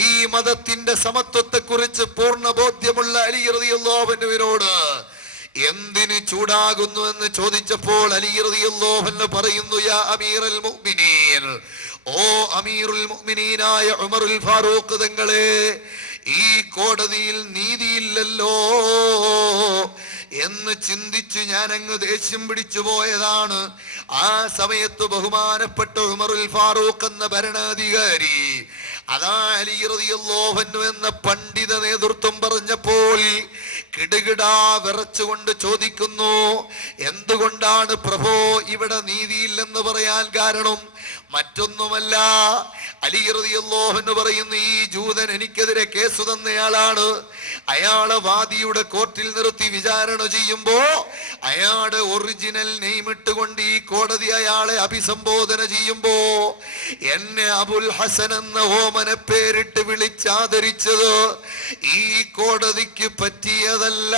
ഈ മതത്തിന്റെ സമത്വത്തെ കുറിച്ച് പൂർണ്ണ ബോധ്യമുള്ള അലി റളിയല്ലാഹു അൻഹുവിനോട് എന്തിന് ചൂടാകുന്നു എന്ന് ചോദിച്ചപ്പോൾ അലി റളിയല്ലാഹു അൻഹു പറയുന്നു, യാ അമീറുൽ മുഅ്മിനീൻ, ഓ അമീറുൽ മുഅ്മിനീനായ ഉമറുൽ ഫാറൂഖ് തങ്ങളെ, ഈ കോടതിയിൽ നീതിയില്ലല്ലോ എന്ന് ചിന്തിച്ച് ഞാൻ അങ്ങ് ദേഷ്യം പിടിച്ചു പോയതാണ്. ആ സമയത്ത് ബഹുമാനപ്പെട്ട ഉമറുൽ ഫാറൂഖ് എന്ന ഭരണാധികാരി അതാ അലി റളിയല്ലാഹു അൻഹു എന്ന പണ്ഡിത നേതൃത്വം പറഞ്ഞപ്പോൾ കിടുകിടാ വിറച്ചുകൊണ്ട് ചോദിക്കുന്നു, എന്തുകൊണ്ടാണ് പ്രഭോ ഇവിടെ നീതിയില്ലെന്ന് പറയാൻ കാരണം? മറ്റൊന്നുമല്ല, അലി റളിയല്ലാഹു അൻഹു പറയുന്നു, ഈ ജൂതൻ എനിക്കെതിരെ കേസ് തന്നയാളാണ്. അയാളെ വാദിയുടെ കോർട്ടിൽ നിർത്തി വിചാരണ ചെയ്യുമ്പോ അയാളുടെ ഒറിജിനൽ നെയിം ഇട്ടുകൊണ്ട് ഈ കോടതി അയാളെ അഭിസംബോധന ചെയ്യുമ്പോ എന്നെ അബുൽ ഹസൻ എന്ന ഓമന പേരിട്ട് വിളിച്ചാദരിച്ചത് ഈ കോടതിക്ക് പറ്റിയതല്ല.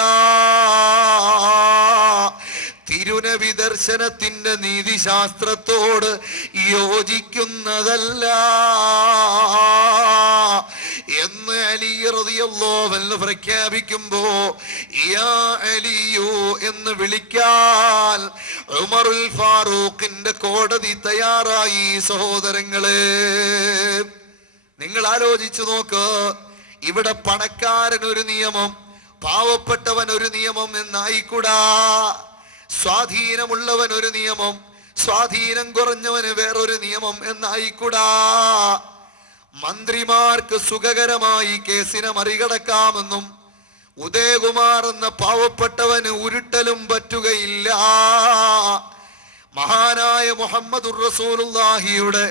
തിരുനബി ദർശനത്തിന്റെ നീതിശാസ്ത്രത്തോട് യോജിക്കുന്നതല്ല എന്ന് അലി റളിയല്ലാഹു അൻഹു പ്രഖ്യാപിക്കുമ്പോ യാ അലിയു എന്ന് വിളിക്കാൻ ഉമറുൽ ഫാറൂഖിന്റെ കോടതി തയ്യാറായി. സഹോദരങ്ങളെ, നിങ്ങൾ ആലോചിച്ചു നോക്ക്, ഇവിടെ പണക്കാരൻ ഒരു നിയമം, പാവപ്പെട്ടവൻ ഒരു നിയമം എന്നായിക്കൂടാ. സ്വാധീനമുള്ളവൻ ഒരു നിയമം, സ്വാധീനം കുറഞ്ഞവന് വേറൊരു നിയമം എന്നായിക്കൂടാ. മന്ത്രിമാർക്ക് സുഖകരമായി കേസിനെ മറികടക്കാമെന്നും ഉദയകുമാർ എന്ന പാവപ്പെട്ടവന് ഉരുട്ടലും പറ്റുകയില്ല. മഹാനായ മുഹമ്മദുർ റസൂലുള്ളാഹിയുടെ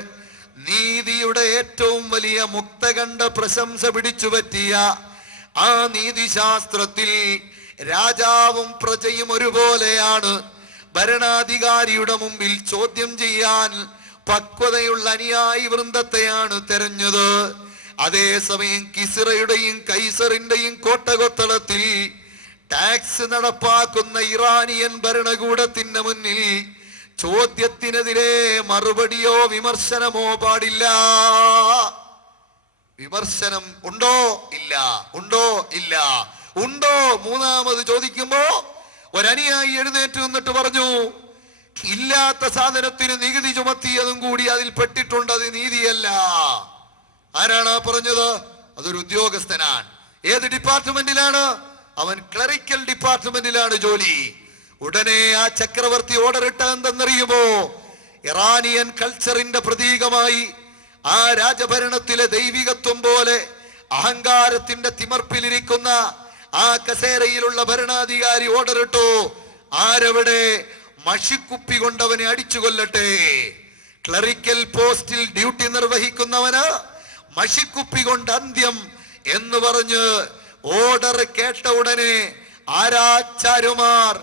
നീതിയുടെ ഏറ്റവും വലിയ മുക്തകണ്ഠ പ്രശംസ പിടിച്ചു പറ്റിയ ആ നീതിശാസ്ത്രത്തിൽ രാജാവും പ്രജയും ഒരുപോലെയാണ്. ഭരണാധികാരിയുടെ മുമ്പിൽ ചോദ്യം ചെയ്യാൻ പക്വതയുള്ള അനുയായി വൃന്ദത്തെയാണ് തെരഞ്ഞത്. അതേസമയം കിസ്റയുടെയും കൈസറിന്റെയും കോട്ടകൊത്തളത്തിൽ ടാക്സ് നടപ്പാക്കുന്ന ഇറാനിയൻ ഭരണകൂടത്തിന്റെ മുന്നിൽ ചോദ്യത്തിനെതിരെ മറുപടിയോ വിമർശനമോ പാടില്ല. വിമർശനം ഉണ്ടോ? ഇല്ല. ഉണ്ടോ? ഇല്ല. ഉണ്ടോ? മൂന്നാമത് ചോദിക്കുമ്പോ ഒരനുയായി എഴുന്നേറ്റ് നിന്നിട്ട് പറഞ്ഞു, ഇല്ലാത്ത സാധനത്തിന് നികുതി ചുമത്തിയതും കൂടി അതിൽ പെട്ടിട്ടുണ്ട്, അത് നീതിയല്ല. ആരാണ് പറഞ്ഞത്? അതൊരു ഉദ്യോഗസ്ഥനാണ്. ഏത് ഡിപ്പാർട്ട്മെന്റിലാണ്? അവൻ ക്ലറിക്കൽ ഡിപ്പാർട്ട്മെന്റിലാണ് ജോലി. ഉടനെ ആ ചക്രവർത്തി ഓർഡർ ഇട്ട എന്തെന്നറിയുമോ? ഇറാനിയൻ കൾച്ചറിന്റെ പ്രതീകമായി ആ രാജഭരണത്തിലെ ദൈവികത്വം പോലെ അഹങ്കാരത്തിന്റെ തിമർപ്പിലിരിക്കുന്ന ആ കസേരയിലുള്ള ഭരണാധികാരി ഓർഡർ ഇട്ടു, ആരവിടെ? മഷിക്കുപ്പി കൊണ്ടവനെ അടിച്ചു കൊല്ലട്ടെ. ക്ലറിക്കൽ പോസ്റ്റിൽ ഡ്യൂട്ടി നിർവഹിക്കുന്നവന് മഷിക്കുപ്പി കൊണ്ട് അന്ത്യം എന്ന് പറഞ്ഞ് ഓർഡർ കേട്ട ഉടനെ ആരാച്ചാരുമാർ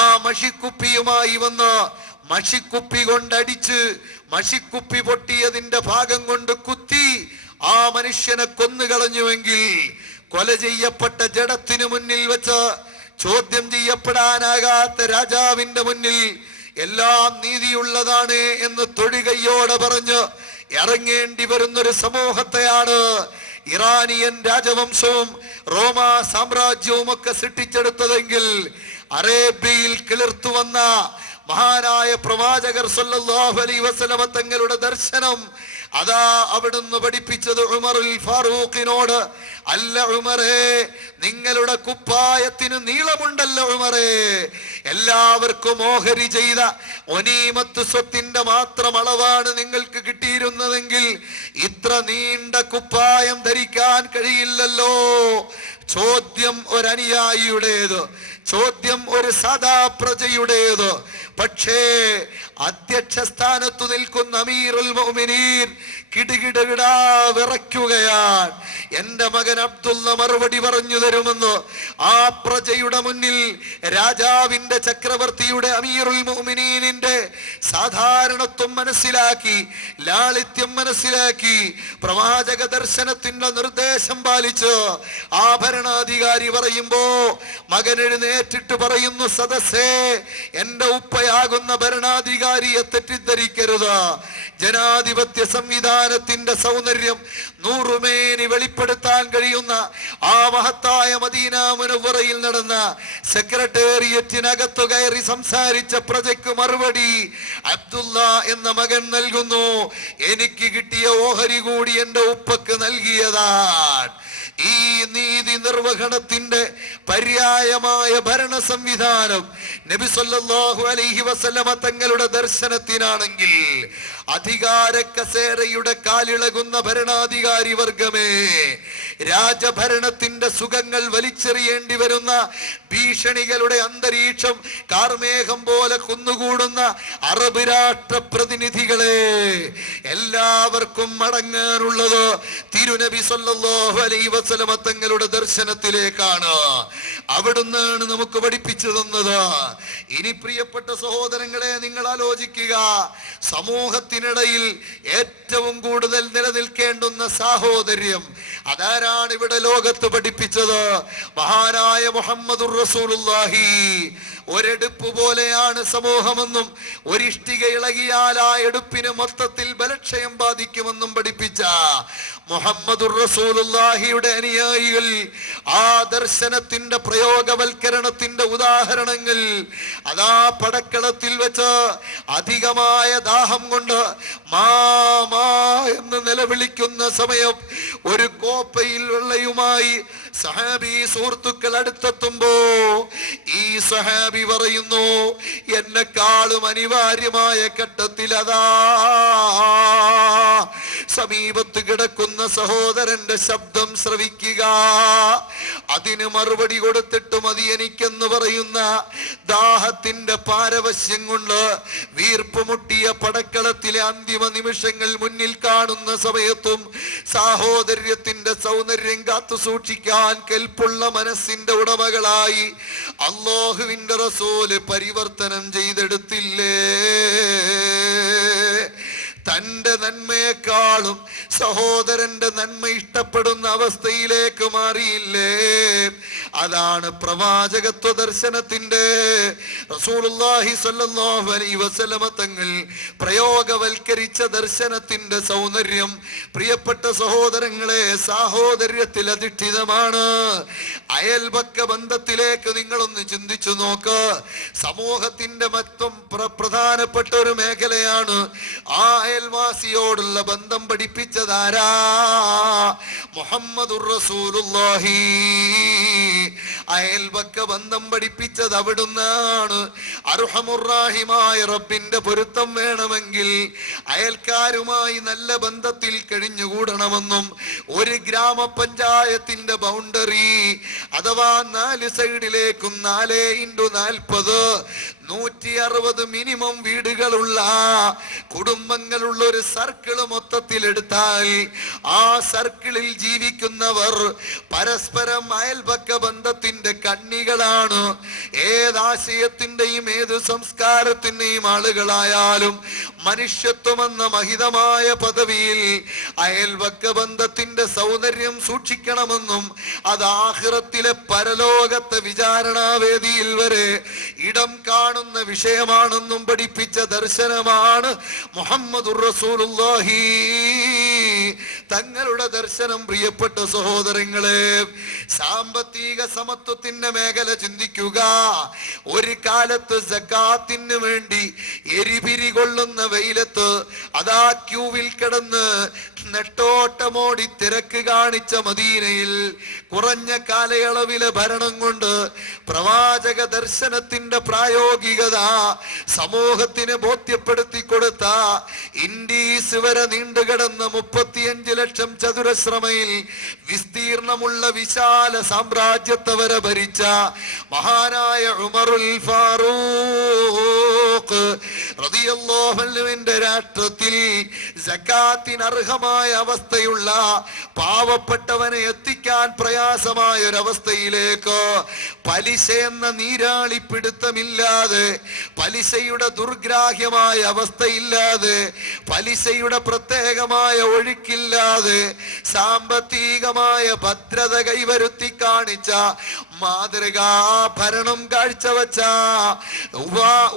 ആ മഷിക്കുപ്പിയുമായി വന്ന് മഷിക്കുപ്പി കൊണ്ടടിച്ച് മഷിക്കുപ്പി പൊട്ടിയതിന്റെ ഭാഗം കൊണ്ട് കുത്തി ആ മനുഷ്യനെ കൊന്നുകളഞ്ഞുവെങ്കിൽ കൊല ചെയ്യപ്പെട്ട ജഡത്തിനു മുന്നിൽ വെച്ച് ചോദ്യം ചെയ്യപ്പെടാനാകാത്ത രാജാവിന്റെ മുന്നിൽ എല്ലാം നീതിയുള്ളതാണ് എന്ന് തൊഴുകയോടെ പറഞ്ഞ് ഇറങ്ങേണ്ടി വരുന്നൊരു സമൂഹത്തെയാണ് ഇറാനിയൻ രാജവംശവും റോമാ സാമ്രാജ്യവും ഒക്കെ സൃഷ്ടിച്ചെടുത്തതെങ്കിൽ അറേബ്യയിൽ കിളിർത്തു വന്ന മഹാനായ പ്രവാചകർ സല്ലല്ലാഹു അലൈഹി വസല്ലമ തങ്ങളുടെ ദർശനം അതാ അവിടുന്ന് പഠിപ്പിച്ചത് ഉമറുൽ ഫാറൂഖിനോട്, അല്ല ഉമറേ, നിങ്ങളുടെ കുപ്പായത്തിന് നീളമുണ്ടല്ലോ ഉമറേ, എല്ലാവർക്കും ഓഹരി ചെയ്ത ഒനീമത്ത് സ്വത്തിന്റെ മാത്രം അളവാണ് നിങ്ങൾക്ക് കിട്ടിയിരുന്നതെങ്കിൽ ഇത്ര നീണ്ട കുപ്പായം ധരിക്കാൻ കഴിയില്ലല്ലോ. ചോദ്യം ഒരനുയായിയുടേത്, ചോദ്യം ഒരു സാധാ പ്രജയുടേത്. പക്ഷേ അധ്യക്ഷ സ്ഥാനത്തു നിൽക്കുന്ന അമീറുൽ മുഅ്മിനീൻ കിടുകിടുകിടാ വിറയ്ക്കുകയാണ്. എന്റെ മകൻ അബ്ദുള്ള മറുപടി പറഞ്ഞു തരുമെന്ന് ആ പ്രജയുടെ മുന്നിൽ രാജാവിന്റെ, ചക്രവർത്തിയുടെ, അമീറുൽ മുഅ്മിനീനിന്റെ സാധാരണത്വം മനസ്സിലാക്കി, ലാളിത്യം മനസ്സിലാക്കി, പ്രവാചക ദർശനത്തിന്റെ നിർദ്ദേശം പാലിച്ച് ആ ഭരണാധികാരി പറയുമ്പോ മകൻ എഴുന്നേറ്റിട്ട് പറയുന്നു, സദസ്സേ, എന്റെ ഉപ്പയാകുന്ന ഭരണാധികാരിയെ തെറ്റിദ്ധരിക്കരുത്. ജനാധിപത്യ സംവിധാനത്തിന്റെ സൗന്ദര്യം നൂറുമേനി വെളിപ്പെടുത്താൻ കഴിയുന്ന ആ മഹത്തായ മദീന മുനവ്വറയിൽ നടന്ന സെക്രട്ടേറിയറ്റിനകത്തു കയറി സംസാരിച്ച പ്രജയ്ക്ക് മറുപടി അബ്ദുള്ള എന്ന മകൻ നൽകുന്നു. എനിക്ക് കിട്ടിയ ഓഹരി കൂടി എന്റെ ഉപ്പക്ക് നൽകിയതാണ്. ഈ നീതി നിർവഹണത്തിന്റെ പര്യായമായ ഭരണ സംവിധാനം നബി സല്ലല്ലാഹു അലൈഹി വസല്ലമ തങ്ങളുടെ ദർശനത്തിനാണെങ്കിൽ, അധികാര കസേരയുടെ കാലിളകുന്ന ഭരണാധികാരി വർഗമേ, രാജഭരണത്തിന്റെ സുഖങ്ങൾ വലിച്ചെറിയേണ്ടി വരുന്ന ഭീഷണികളുടെ അന്തരീക്ഷം കാർമേഘം പോലെ കുന്നുകൂടുന്ന അറബ് രാഷ്ട്ര പ്രതിനിധികളെ, എല്ലാവർക്കും മടങ്ങാനുള്ളത് തിരുനബി സല്ലല്ലാഹു അലൈഹി വസല്ലമ തങ്ങളുടെ ദർശനത്തിലേക്കാണ്. അവിടുന്നാണ് നമുക്ക് പഠിപ്പിച്ചു തന്നത്. ഇനി പ്രിയപ്പെട്ട സഹോദരങ്ങളെ, നിങ്ങൾ ആലോചിക്കുക, സമൂഹത്തിനിടയിൽ ഏറ്റവും കൂടുതൽ നിലനിൽക്കേണ്ടുന്ന സാഹോദര്യം അതാരാണ് ഇവിടെ ലോകത്ത് പഠിപ്പിച്ചത്? മഹാനായ മുഹമ്മദുർ റസൂലുള്ളാഹി. ഒരെടുപ്പ് പോലെയാണ് സമൂഹമെന്നും ഒരിഷ്ടിക ഇളകിയാൽ ആ എടുപ്പിന് മൊത്തത്തിൽ ബലക്ഷയം ബാധിക്കുമെന്നും പഠിപ്പിച്ച മുഹമ്മദുർ റസൂലുള്ളാഹിയുടെ അനുയായികൾ ആ ദർശനത്തിന്റെ പ്രയോഗവൽക്കരണത്തിന്റെ ഉദാഹരണങ്ങൾ അതാ പടക്കളത്തിൽ വെച്ച് അധികമായ ദാഹം കൊണ്ട് മാ മാ എന്ന് നിലവിളിക്കുന്ന സമയം ഒരു കോപ്പയിൽ വെള്ളയുമായി സഹാബി സുഹൃത്തുക്കൾ അടുത്തെത്തുമ്പോ ഈ സഹാബി പറയുന്നു, എന്നെക്കാളും അനിവാര്യമായ ഘട്ടത്തിൽ അതാ സമീപത്ത് കിടക്കുന്ന സഹോദരന്റെ ശബ്ദം ശ്രവിക്കുക. അതിന് മറുപടി കൊടുത്തിട്ട് മതി എനിക്കെന്ന് പറയുന്ന ദാഹത്തിന്റെ പാരവശ്യം കൊണ്ട് വീർപ്പുമുട്ടിയ പടക്കളത്തിലെ അന്തിമ നിമിഷങ്ങൾ മുന്നിൽ കാണുന്ന സമയത്തും സാഹോദര്യത്തിന്റെ സൗന്ദര്യം കാത്തു സൂക്ഷിക്കാൻ കെൽപ്പുള്ള മനസ്സിന്റെ ഉടമകളായി അല്ലാഹുവിന്റെ റസൂല് പരിവർത്തനം ചെയ്തെടുത്തില്ലേ? തന്റെ നന്മയെക്കാളും സഹോദരന്റെ നന്മ ഇഷ്ടപ്പെടുന്ന അവസ്ഥയിലേക്ക് മാറിയില്ലേ? അതാണ് പ്രവാചകത്വ ദർശനത്തിന്റെ റസൂലുള്ളാഹി സ്വല്ലല്ലാഹു അലൈഹി വസല്ലമ തങ്ങൾ പ്രയോഗവൽക്കരിച്ച ദർശനത്തിന്റെ സൗന്ദര്യം. പ്രിയപ്പെട്ട സഹോദരങ്ങളെ, സാഹോദര്യത്തിൽ അധിഷ്ഠിതമാണ്. അയൽപക്ക ബന്ധത്തിലേക്ക് നിങ്ങളൊന്ന് ചിന്തിച്ചു നോക്ക്. സമൂഹത്തിന്റെ മൊത്തം പ്രധാനപ്പെട്ട ഒരു മേഖലയാണ് ആ അയൽവാസിയോടുള്ള ബന്ധം പഠിപ്പിച്ചതാരാ? മുഹമ്മദുർ റസൂലുള്ളാഹി. അയൽപക്ക ബന്ധം പഠിപ്പിച്ചത് അവിടുന്നാണ്. അർഹമുർ-റഹീമായ റബ്ബിന്റെ പൊരുത്തം വേണമെങ്കിൽ അയൽക്കാരുമായി നല്ല ബന്ധത്തിൽ കഴിഞ്ഞുകൂടണമെന്നും ഒരു ഗ്രാമപഞ്ചായത്തിന്റെ ബൗണ്ടറി അഥവാ 4 സൈഡിലേക്കും 4x40 160 മിനിമം വീടുകളുള്ള കുടുംബങ്ങളുള്ള ഒരു സർക്കിള് മൊത്തത്തിൽ എടുത്താൽ ആ സർക്കിളിൽ ജീവിക്കുന്നവർ പരസ്പരം അയൽപക്ക ബന്ധത്തിന്റെ കണ്ണികളാണ്. ഏതാശയത്തിന്റെയും ഏത് സംസ്കാരത്തിന്റെയും ആളുകളായാലും മനുഷ്യത്വമെന്ന മഹിതമായ പദവിയിൽ അയൽപക്ക ബന്ധത്തിന്റെ സൗന്ദര്യം സൂക്ഷിക്കണമെന്നും അത് ആഖിറത്തിലെ പരലോകത്തെ വിചാരണാവേദിയിൽ വരെ ഇടം കാണുന്ന വിഷയമാണെന്നും പഠിപ്പിച്ച ദർശനമാണ് മുഹമ്മദുർ റസൂലുള്ളാഹി തങ്ങളുടെ ദർശനം. പ്രിയപ്പെട്ട സഹോദരങ്ങളെ, സാമ്പത്തിക സമത്വത്തിന്റെ മേഖല ചിന്തിക്കുക. ഒരു കാലത്ത് സകാത്തിന് വേണ്ടി എരിപിരി കൊള്ളുന്ന വെയിലത്ത് അതാ ക്യൂവിൽ കിടന്ന് നെട്ടോട്ടമോടി തിരക്ക് കാണിച്ച മദീനയിൽ കുറഞ്ഞ കാലയളവിലെ ഭരണം കൊണ്ട് പ്രവാചക ദർശനത്തിന്റെ ദർശനത്തിന്റെ പ്രായോഗികത സമൂഹത്തിന് ബോധ്യപ്പെടുത്തി കൊടുത്ത, ഇൻഡീസ് വരെ നീണ്ടുകിടന്ന 35 ലക്ഷം ചതുരശ്ര മൈൽ വിസ്തീർണമുള്ള വിശാല സാമ്രാജ്യത്തെ വരെ ഭരിച്ച മഹാനായ ഉമറുൽ ഫാറൂഖ് റളിയല്ലാഹു അൻഹുവിന്റെ രാഷ്ട്രത്തിൽ സകാത്തിന് അർഹമായ അവസ്ഥയുള്ള, പാവപ്പെട്ടവനെ എത്തിക്കാൻ പ്രയാസമായ ഒരവസ്ഥയിലേക്ക്, പലിശ എന്ന നീരാളിപ്പിടുത്തമില്ലാതെ, പലിശയുടെ ദുർഗ്രാഹ്യമായ അവസ്ഥയില്ലാതെ, പലിശയുടെ പ്രത്യേകമായ ഒഴുക്കില്ലാതെ, സാമ്പത്തികമായ ഭദ്രത കൈവരുത്തി കാണിച്ച, മാതൃകാ ഭരണം കാഴ്ചവച്ച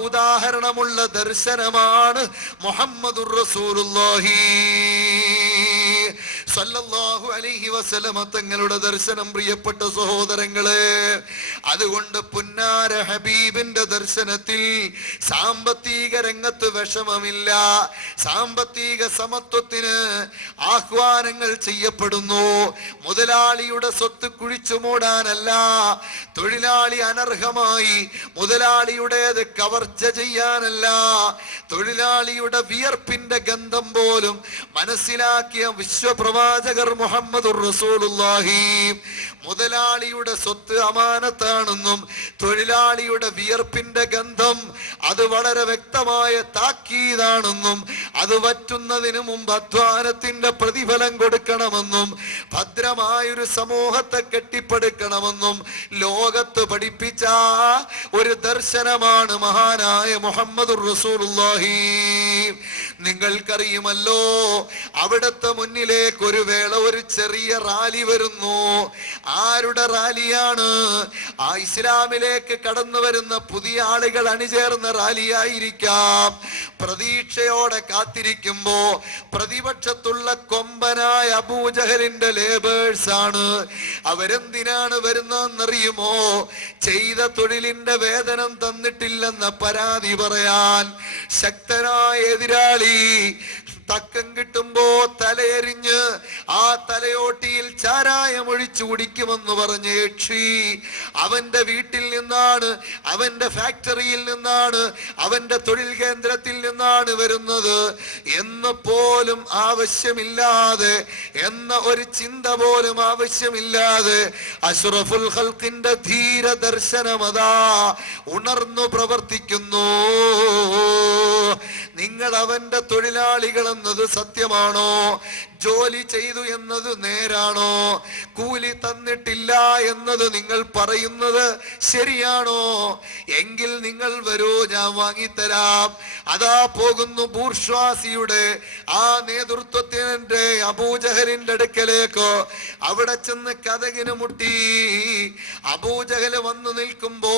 ഉദാഹരണമുള്ള ദർശനമാണ് മുഹമ്മദുർ റസൂലുള്ളാഹി സല്ലല്ലാഹു അലൈഹി വസല്ലമ തങ്ങളുടെ ദർശനം. പ്രിയപ്പെട്ട സഹോദരങ്ങളെ, അതുകൊണ്ട് പുന്നാര ഹബീബിന്റെ ദർശനത്തിൽ സാമ്പത്തിക രംഗത്ത് വിഷമമില്ല. സാമ്പത്തിക സമത്വത്തിന് ആഹ്വാനങ്ങൾ ചെയ്യപ്പെടുന്നു. മുതലാളിയുടെ സ്വത്ത് കുഴിച്ചു മൂടാനല്ല, തൊഴിലാളി അനർഹമായി മുതലാളിയുടേത് കവർച്ച ചെയ്യാനല്ല, തൊഴിലാളിയുടെ വിയർപ്പിന്റെ ഗന്ധം പോലും മനസ്സിലാക്കിയ വിശ്വപ്രവാചകർ മുഹമ്മദുർ റസൂലുള്ളാഹി മുതലാളിയുടെ സ്വത്ത് അമാനത്താണെന്നും തൊഴിലാളിയുടെ വിയർപ്പിന്റെ ഗന്ധം അത് വളരെ വ്യക്തമായ താക്കീതാണെന്നും അത് വറ്റുന്നതിന് മുമ്പ് അധ്വാനത്തിന്റെ പ്രതിഫലം കൊടുക്കണമെന്നും ഭദ്രമായൊരു സമൂഹത്തെ കെട്ടിപ്പടുക്കണമെന്നും ലോകത്ത് പഠിപ്പിച്ച ഒരു ദർശനമാണ് മഹാനായ മുഹമ്മദുർ റസൂലുള്ളാഹി. നിങ്ങൾക്കറിയുമല്ലോ, അവിടുത്തെ മുന്നിലേക്ക് ഒരു വേള ഒരു ചെറിയ റാലി വരുന്നു. ആരുടെ റാലിയാണ്? ആ ഇസ്ലാമിലേക്ക് കടന്നു വരുന്ന പുതിയ ആളുകൾ അണിചേർന്ന റാലിയായിരിക്കാം. പ്രതീക്ഷയോടെ കാത്തിരിക്കുമ്പോ പ്രതിപക്ഷത്തുള്ള കൊമ്പനായ അബൂജഹലിന്റെ ലേബേഴ്സ് ആണ്. അവരെന്തിനാണ് വരുന്നതെന്നറിയുമോ? ചെയ്ത തൊഴിലിന്റെ വേതനം തന്നിട്ടില്ലെന്ന പരാതി പറയാൻ. ശക്തനായ എതിരാളി തക്കം കിട്ടുമ്പോ തലയെറിഞ്ഞ് ആ തലയോട്ടിയിൽ ചാരായം ഒഴിച്ചു കുടിക്കുമെന്ന് പറഞ്ഞ യക്ഷി അവന്റെ വീട്ടിൽ നിന്നാണ്, അവന്റെ ഫാക്ടറിയിൽ നിന്നാണ്, അവന്റെ തൊഴിൽ കേന്ദ്രത്തിൽ നിന്നാണ് വരുന്നത് എന്ന് പോലും ആവശ്യമില്ലാതെ, എന്ന ഒരു ചിന്ത പോലും ആവശ്യമില്ലാതെ അഷ്റഫുൽ ഖൽഖിന്റെ ധീര ദർശനമതാ ഉണർന്നു പ്രവർത്തിക്കുന്നു. നിങ്ങൾ അവന്റെ തൊഴിലാളികൾ എന്നത് സത്യമാണോ? ജോലി ചെയ്തു എന്നത് നേരാണോ? കൂലി തന്നിട്ടില്ല എന്നത് നിങ്ങൾ പറയുന്നത് ശരിയാണോ? എങ്കിൽ നിങ്ങൾ വരൂ, ഞാൻ വാങ്ങിത്തരാം. അതാ പോകുന്നു ബൂർഷ്വാസിയുടെ ആ നേതൃത്വത്തിന്റെ അബൂജഹലിന്റെ അടുക്കലേക്ക്. അവിടെ ചെന്ന് കതകിന് മുട്ടി. അബൂജഹല് വന്നു നിൽക്കുമ്പോ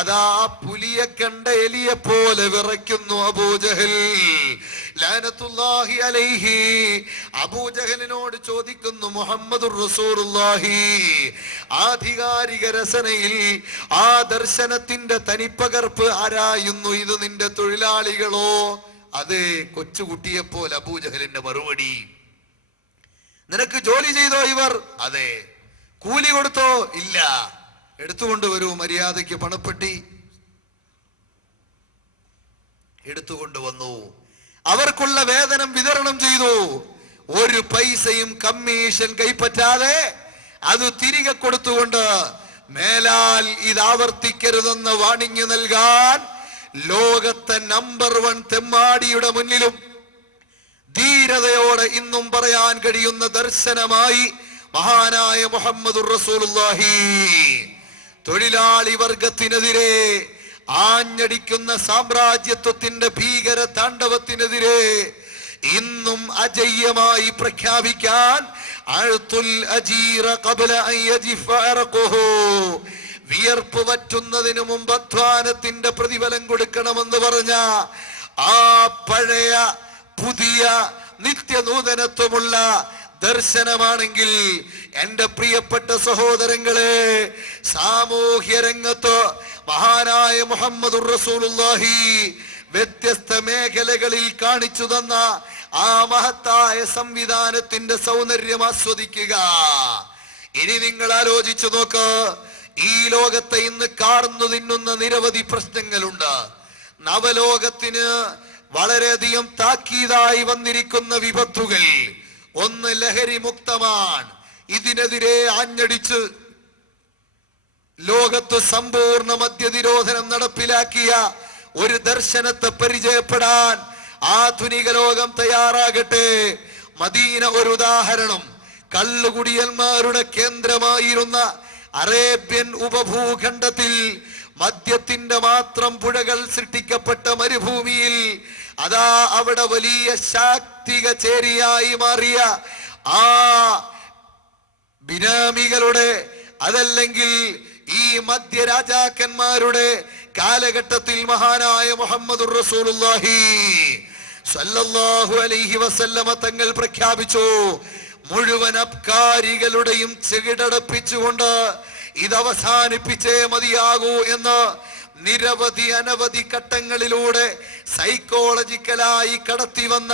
അതാ പുലിയെ കണ്ട എലിയെ പോലെ വിറയ്ക്കുന്നു അബൂജഹൽ ലഅനത്തുല്ലാഹി അലൈഹി. അബൂജഹലിനോട് ചോദിക്കുന്നു മുഹമ്മദുർ റസൂലുള്ളാഹി ആധികാരിക രസനയിൽ ആ ദർശനത്തിന്റെ തനിപ്പകർപ്പ് ആരായുന്നു? ഇത് നിന്റെ തൊഴിലാളികളോ? അതെ. കൊച്ചുകുട്ടിയെപ്പോലെ അബൂജഹലിന്റെ മറുപടി. നിനക്ക് ജോലി ചെയ്തോ ഇവർ? അതെ. കൂലി കൊടുത്തോ? ഇല്ല. എടുത്തുകൊണ്ടുവരൂ, മര്യാദയ്ക്ക് പണപ്പെട്ടി എടുത്തുകൊണ്ടുവന്നു. അവർക്കുള്ള വേതനം വിതരണം ചെയ്തു. ഒരു പൈസയും കമ്മീഷൻ കൈപ്പറ്റാതെ അത് തിരികെ കൊടുത്തുകൊണ്ട് മേലാൽ ഇത് ആവർത്തിക്കരുതെന്ന് വാണിംഗ് നൽകാൻ ലോകത്തെ നമ്പർ 1 തെമ്മാടിയുടെ മുന്നിലും ധീരതയോടെ ഇന്നും പറയാൻ കഴിയുന്ന ദർശനമായി മഹാനായ മുഹമ്മദുർ റസൂലുള്ളാഹി തൊഴിലാളി വർഗത്തിനെതിരെ ആഞ്ഞടിക്കുന്ന സാമ്രാജ്യത്വത്തിന്റെ ഭീകര താണ്ഡവത്തിനെതിരെ ഇന്നും അജയ്യമായി പ്രഖ്യാപിക്കാൻ വിയർപ്പ് വറ്റുന്നതിനു മുമ്പ് അധ്വാനത്തിന്റെ പ്രതിഫലം കൊടുക്കണമെന്ന് പറഞ്ഞ ആ പഴയ പുതിയ നിത്യനൂതനത്വമുള്ള ദർശനമാണെങ്കിൽ എന്റെ പ്രിയപ്പെട്ട സഹോദരങ്ങളെ, സാമൂഹ്യ രംഗത്ത് മഹാനായ മുഹമ്മദുർ റസൂലുള്ളാഹി വ്യത്യസ്ത മേഖലകളിൽ കാണിച്ചു തന്ന ആ മഹത്തായ സംവിധാനത്തിന്റെ സൗന്ദര്യം ആസ്വദിക്കുക. ഇനി നിങ്ങൾ ആലോചിച്ചു നോക്ക്, ഈ ലോകത്തെ ഇന്ന് കാർന്നു തിന്നുന്ന നിരവധി പ്രശ്നങ്ങളുണ്ട്. നവലോകത്തിന് വളരെയധികം താക്കീതായി വന്നിരിക്കുന്ന വിപത്തുകൾ. ഒന്ന് ലഹരി മുക്തമാണ്. ഇതിനെതിരെ ആഞ്ഞടിച്ച് ലോകത്ത് സമ്പൂർണ്ണ മദ്യനിരോധനം നടപ്പിലാക്കിയ ഒരു ദർശനത്തെ പരിചയപ്പെടാൻ ആധുനിക ലോകം തയ്യാറാകട്ടെ. മദീന ഒരു ഉദാഹരണം. കള്ളുകുടിയന്മാരുടെ കേന്ദ്രമായിരുന്ന അറേബ്യൻ ഉപഭൂഖണ്ഡത്തിൽ മദ്യത്തിന്റെ മാത്രം പുഴകൾ സൃഷ്ടിക്കപ്പെട്ട മരുഭൂമിയിൽ അതാ അവിടെ വലിയ ശാക്തിക ചേരിയായി മാറിയ ആ ബിനാമികളുടെ, അതല്ലെങ്കിൽ ഈ മദ്യരാജാക്കന്മാരുടെ കാലഘട്ടത്തിൽ മഹാനായ മുഹമ്മദുർ റസൂലുള്ളാഹി സ്വല്ലല്ലാഹു അലൈഹി വസല്ലമ തങ്ങൾ പ്രഖ്യാപിച്ചു, മുഴുവൻ അബ്കാരികളുടെയും ചെകിടടപ്പിച്ചുകൊണ്ട് ഇത് അവസാനിപ്പിച്ചേ മതിയാകൂ എന്ന് നിരവധി അനവധി ഘട്ടങ്ങളിലൂടെ സൈക്കോളജിക്കലായി കടത്തി വന്ന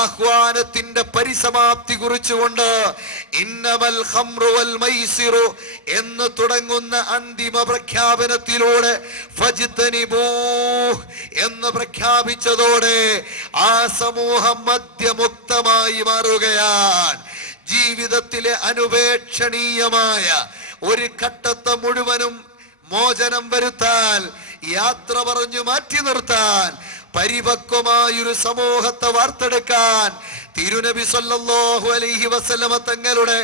ആഹ്വാനത്തിന്റെ പരിസമാപ്തി കുറിച്ചുകൊണ്ട് ഇന്നമൽ ഖംറു വൽ മൈസിറു എന്ന് തുടങ്ങുന്ന അന്തിമ പ്രഖ്യാപനത്തിലൂടെ ഫജ്തനിബൂഹ് എന്ന് പ്രഖ്യാപിച്ചതോടെ ആ സമൂഹം മദ്യമുക്തമായി മാറുകയാണ്. ജീവിതത്തിലെ അനുപേക്ഷണീയമായ ഒരു ഘട്ടത്തെ മുഴുവനും മോചനം വരുത്താൻ, യാത്ര പറഞ്ഞു മാറ്റി നിർത്താൻ, പരിപക്വമായൊരു സമൂഹത്തെ വാർത്തെടുക്കാൻ തിരുനബി സല്ലല്ലാഹു അലൈഹി വസല്ലമ തങ്ങളുടെ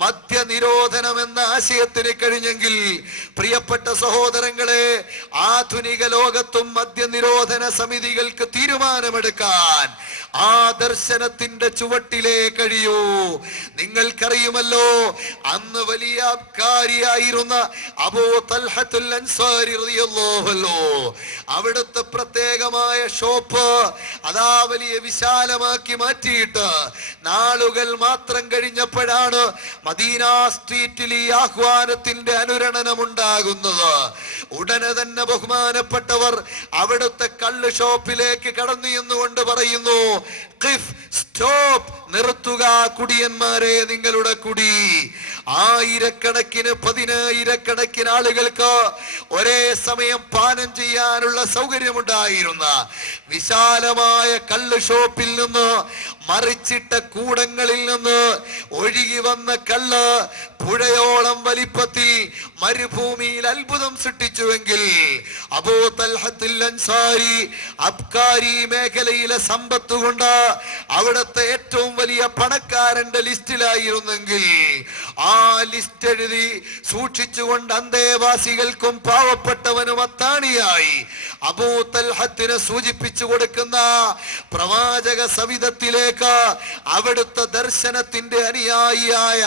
മദ്യനിരോധനം എന്ന ആശയത്തിന് കഴിഞ്ഞെങ്കിൽ, പ്രിയപ്പെട്ട സഹോദരങ്ങളെ, ആധുനിക ലോകത്തും മദ്യനിരോധന സമിതികൾക്ക് തീരുമാനമെടുക്കാൻ ആ ദർശനത്തിന്റെ ചുവട്ടിലേ കഴിയൂ. നിങ്ങൾക്കറിയുമല്ലോ, അന്ന് വലിയ അബ്കാരിയായിരുന്ന അബൂ തൽഹത്തുൽ അൻസാരി റളിയല്ലാഹു അൻഹു അവിടുത്തെ പ്രത്യേകമായ ഷോപ്പ് അതാ വലിയ വിശാലമാക്കി മാറ്റിയിട്ട് നാളുകൾ മാത്രം കഴിഞ്ഞപ്പോഴാണ് മദീന സ്ട്രീറ്റിൽ ഈ ആഹ്വാനത്തിന്റെ അനുരണനം ഉണ്ടാകുന്നത്. ഉടനെ തന്നെ ബഹുമാനപ്പെട്ടവർ അവിടുത്തെ കള്ള് ഷോപ്പിലേക്ക് കടന്നു എന്നുകൊണ്ട് പറയുന്നു, സ്റ്റോപ്പ്, നിർത്തുക കുടിയന്മാരെ നിങ്ങളുടെ കുടി. ആയിരക്കണക്കിന് പതിനായിരക്കണക്കിന് ആളുകൾക്ക് ഒരേ സമയം പാനം ചെയ്യാനുള്ള സൗകര്യമുണ്ടായിരുന്ന വിശാലമായ കള്ള് ഷോപ്പിൽ നിന്ന്, മറിച്ചിട്ട കൂടങ്ങളിൽ നിന്ന് ഒഴുകി വന്ന കള്ള് പുഴയോളം വലിപ്പത്തിൽ മരുഭൂമിയിൽ അത്ഭുതം സൃഷ്ടിച്ചുവെങ്കിൽ അബൂ തൽഹത്തുൽ അൻസാരി അബ്കാരി മേഖലയിലെ സമ്പത്ത് കൊണ്ട് അവിടുത്തെ ഏറ്റവും വലിയ പണക്കാരന്റെ ലിസ്റ്റിലായിരുന്നെങ്കിൽ ആ ലിസ്റ്റ് എഴുതി സൂക്ഷിച്ചുകൊണ്ട് അന്തേവാസികൾക്കും പാവപ്പെട്ടവനും അത്താണിയായി അബൂ തൽഹത്തിനെ സൂചിപ്പിച്ചു കൊടുക്കുന്ന പ്രവാചക സവിധത്തിലേക്ക് അവിടുത്തെ ദർശനത്തിന്റെ അനുയായിയായ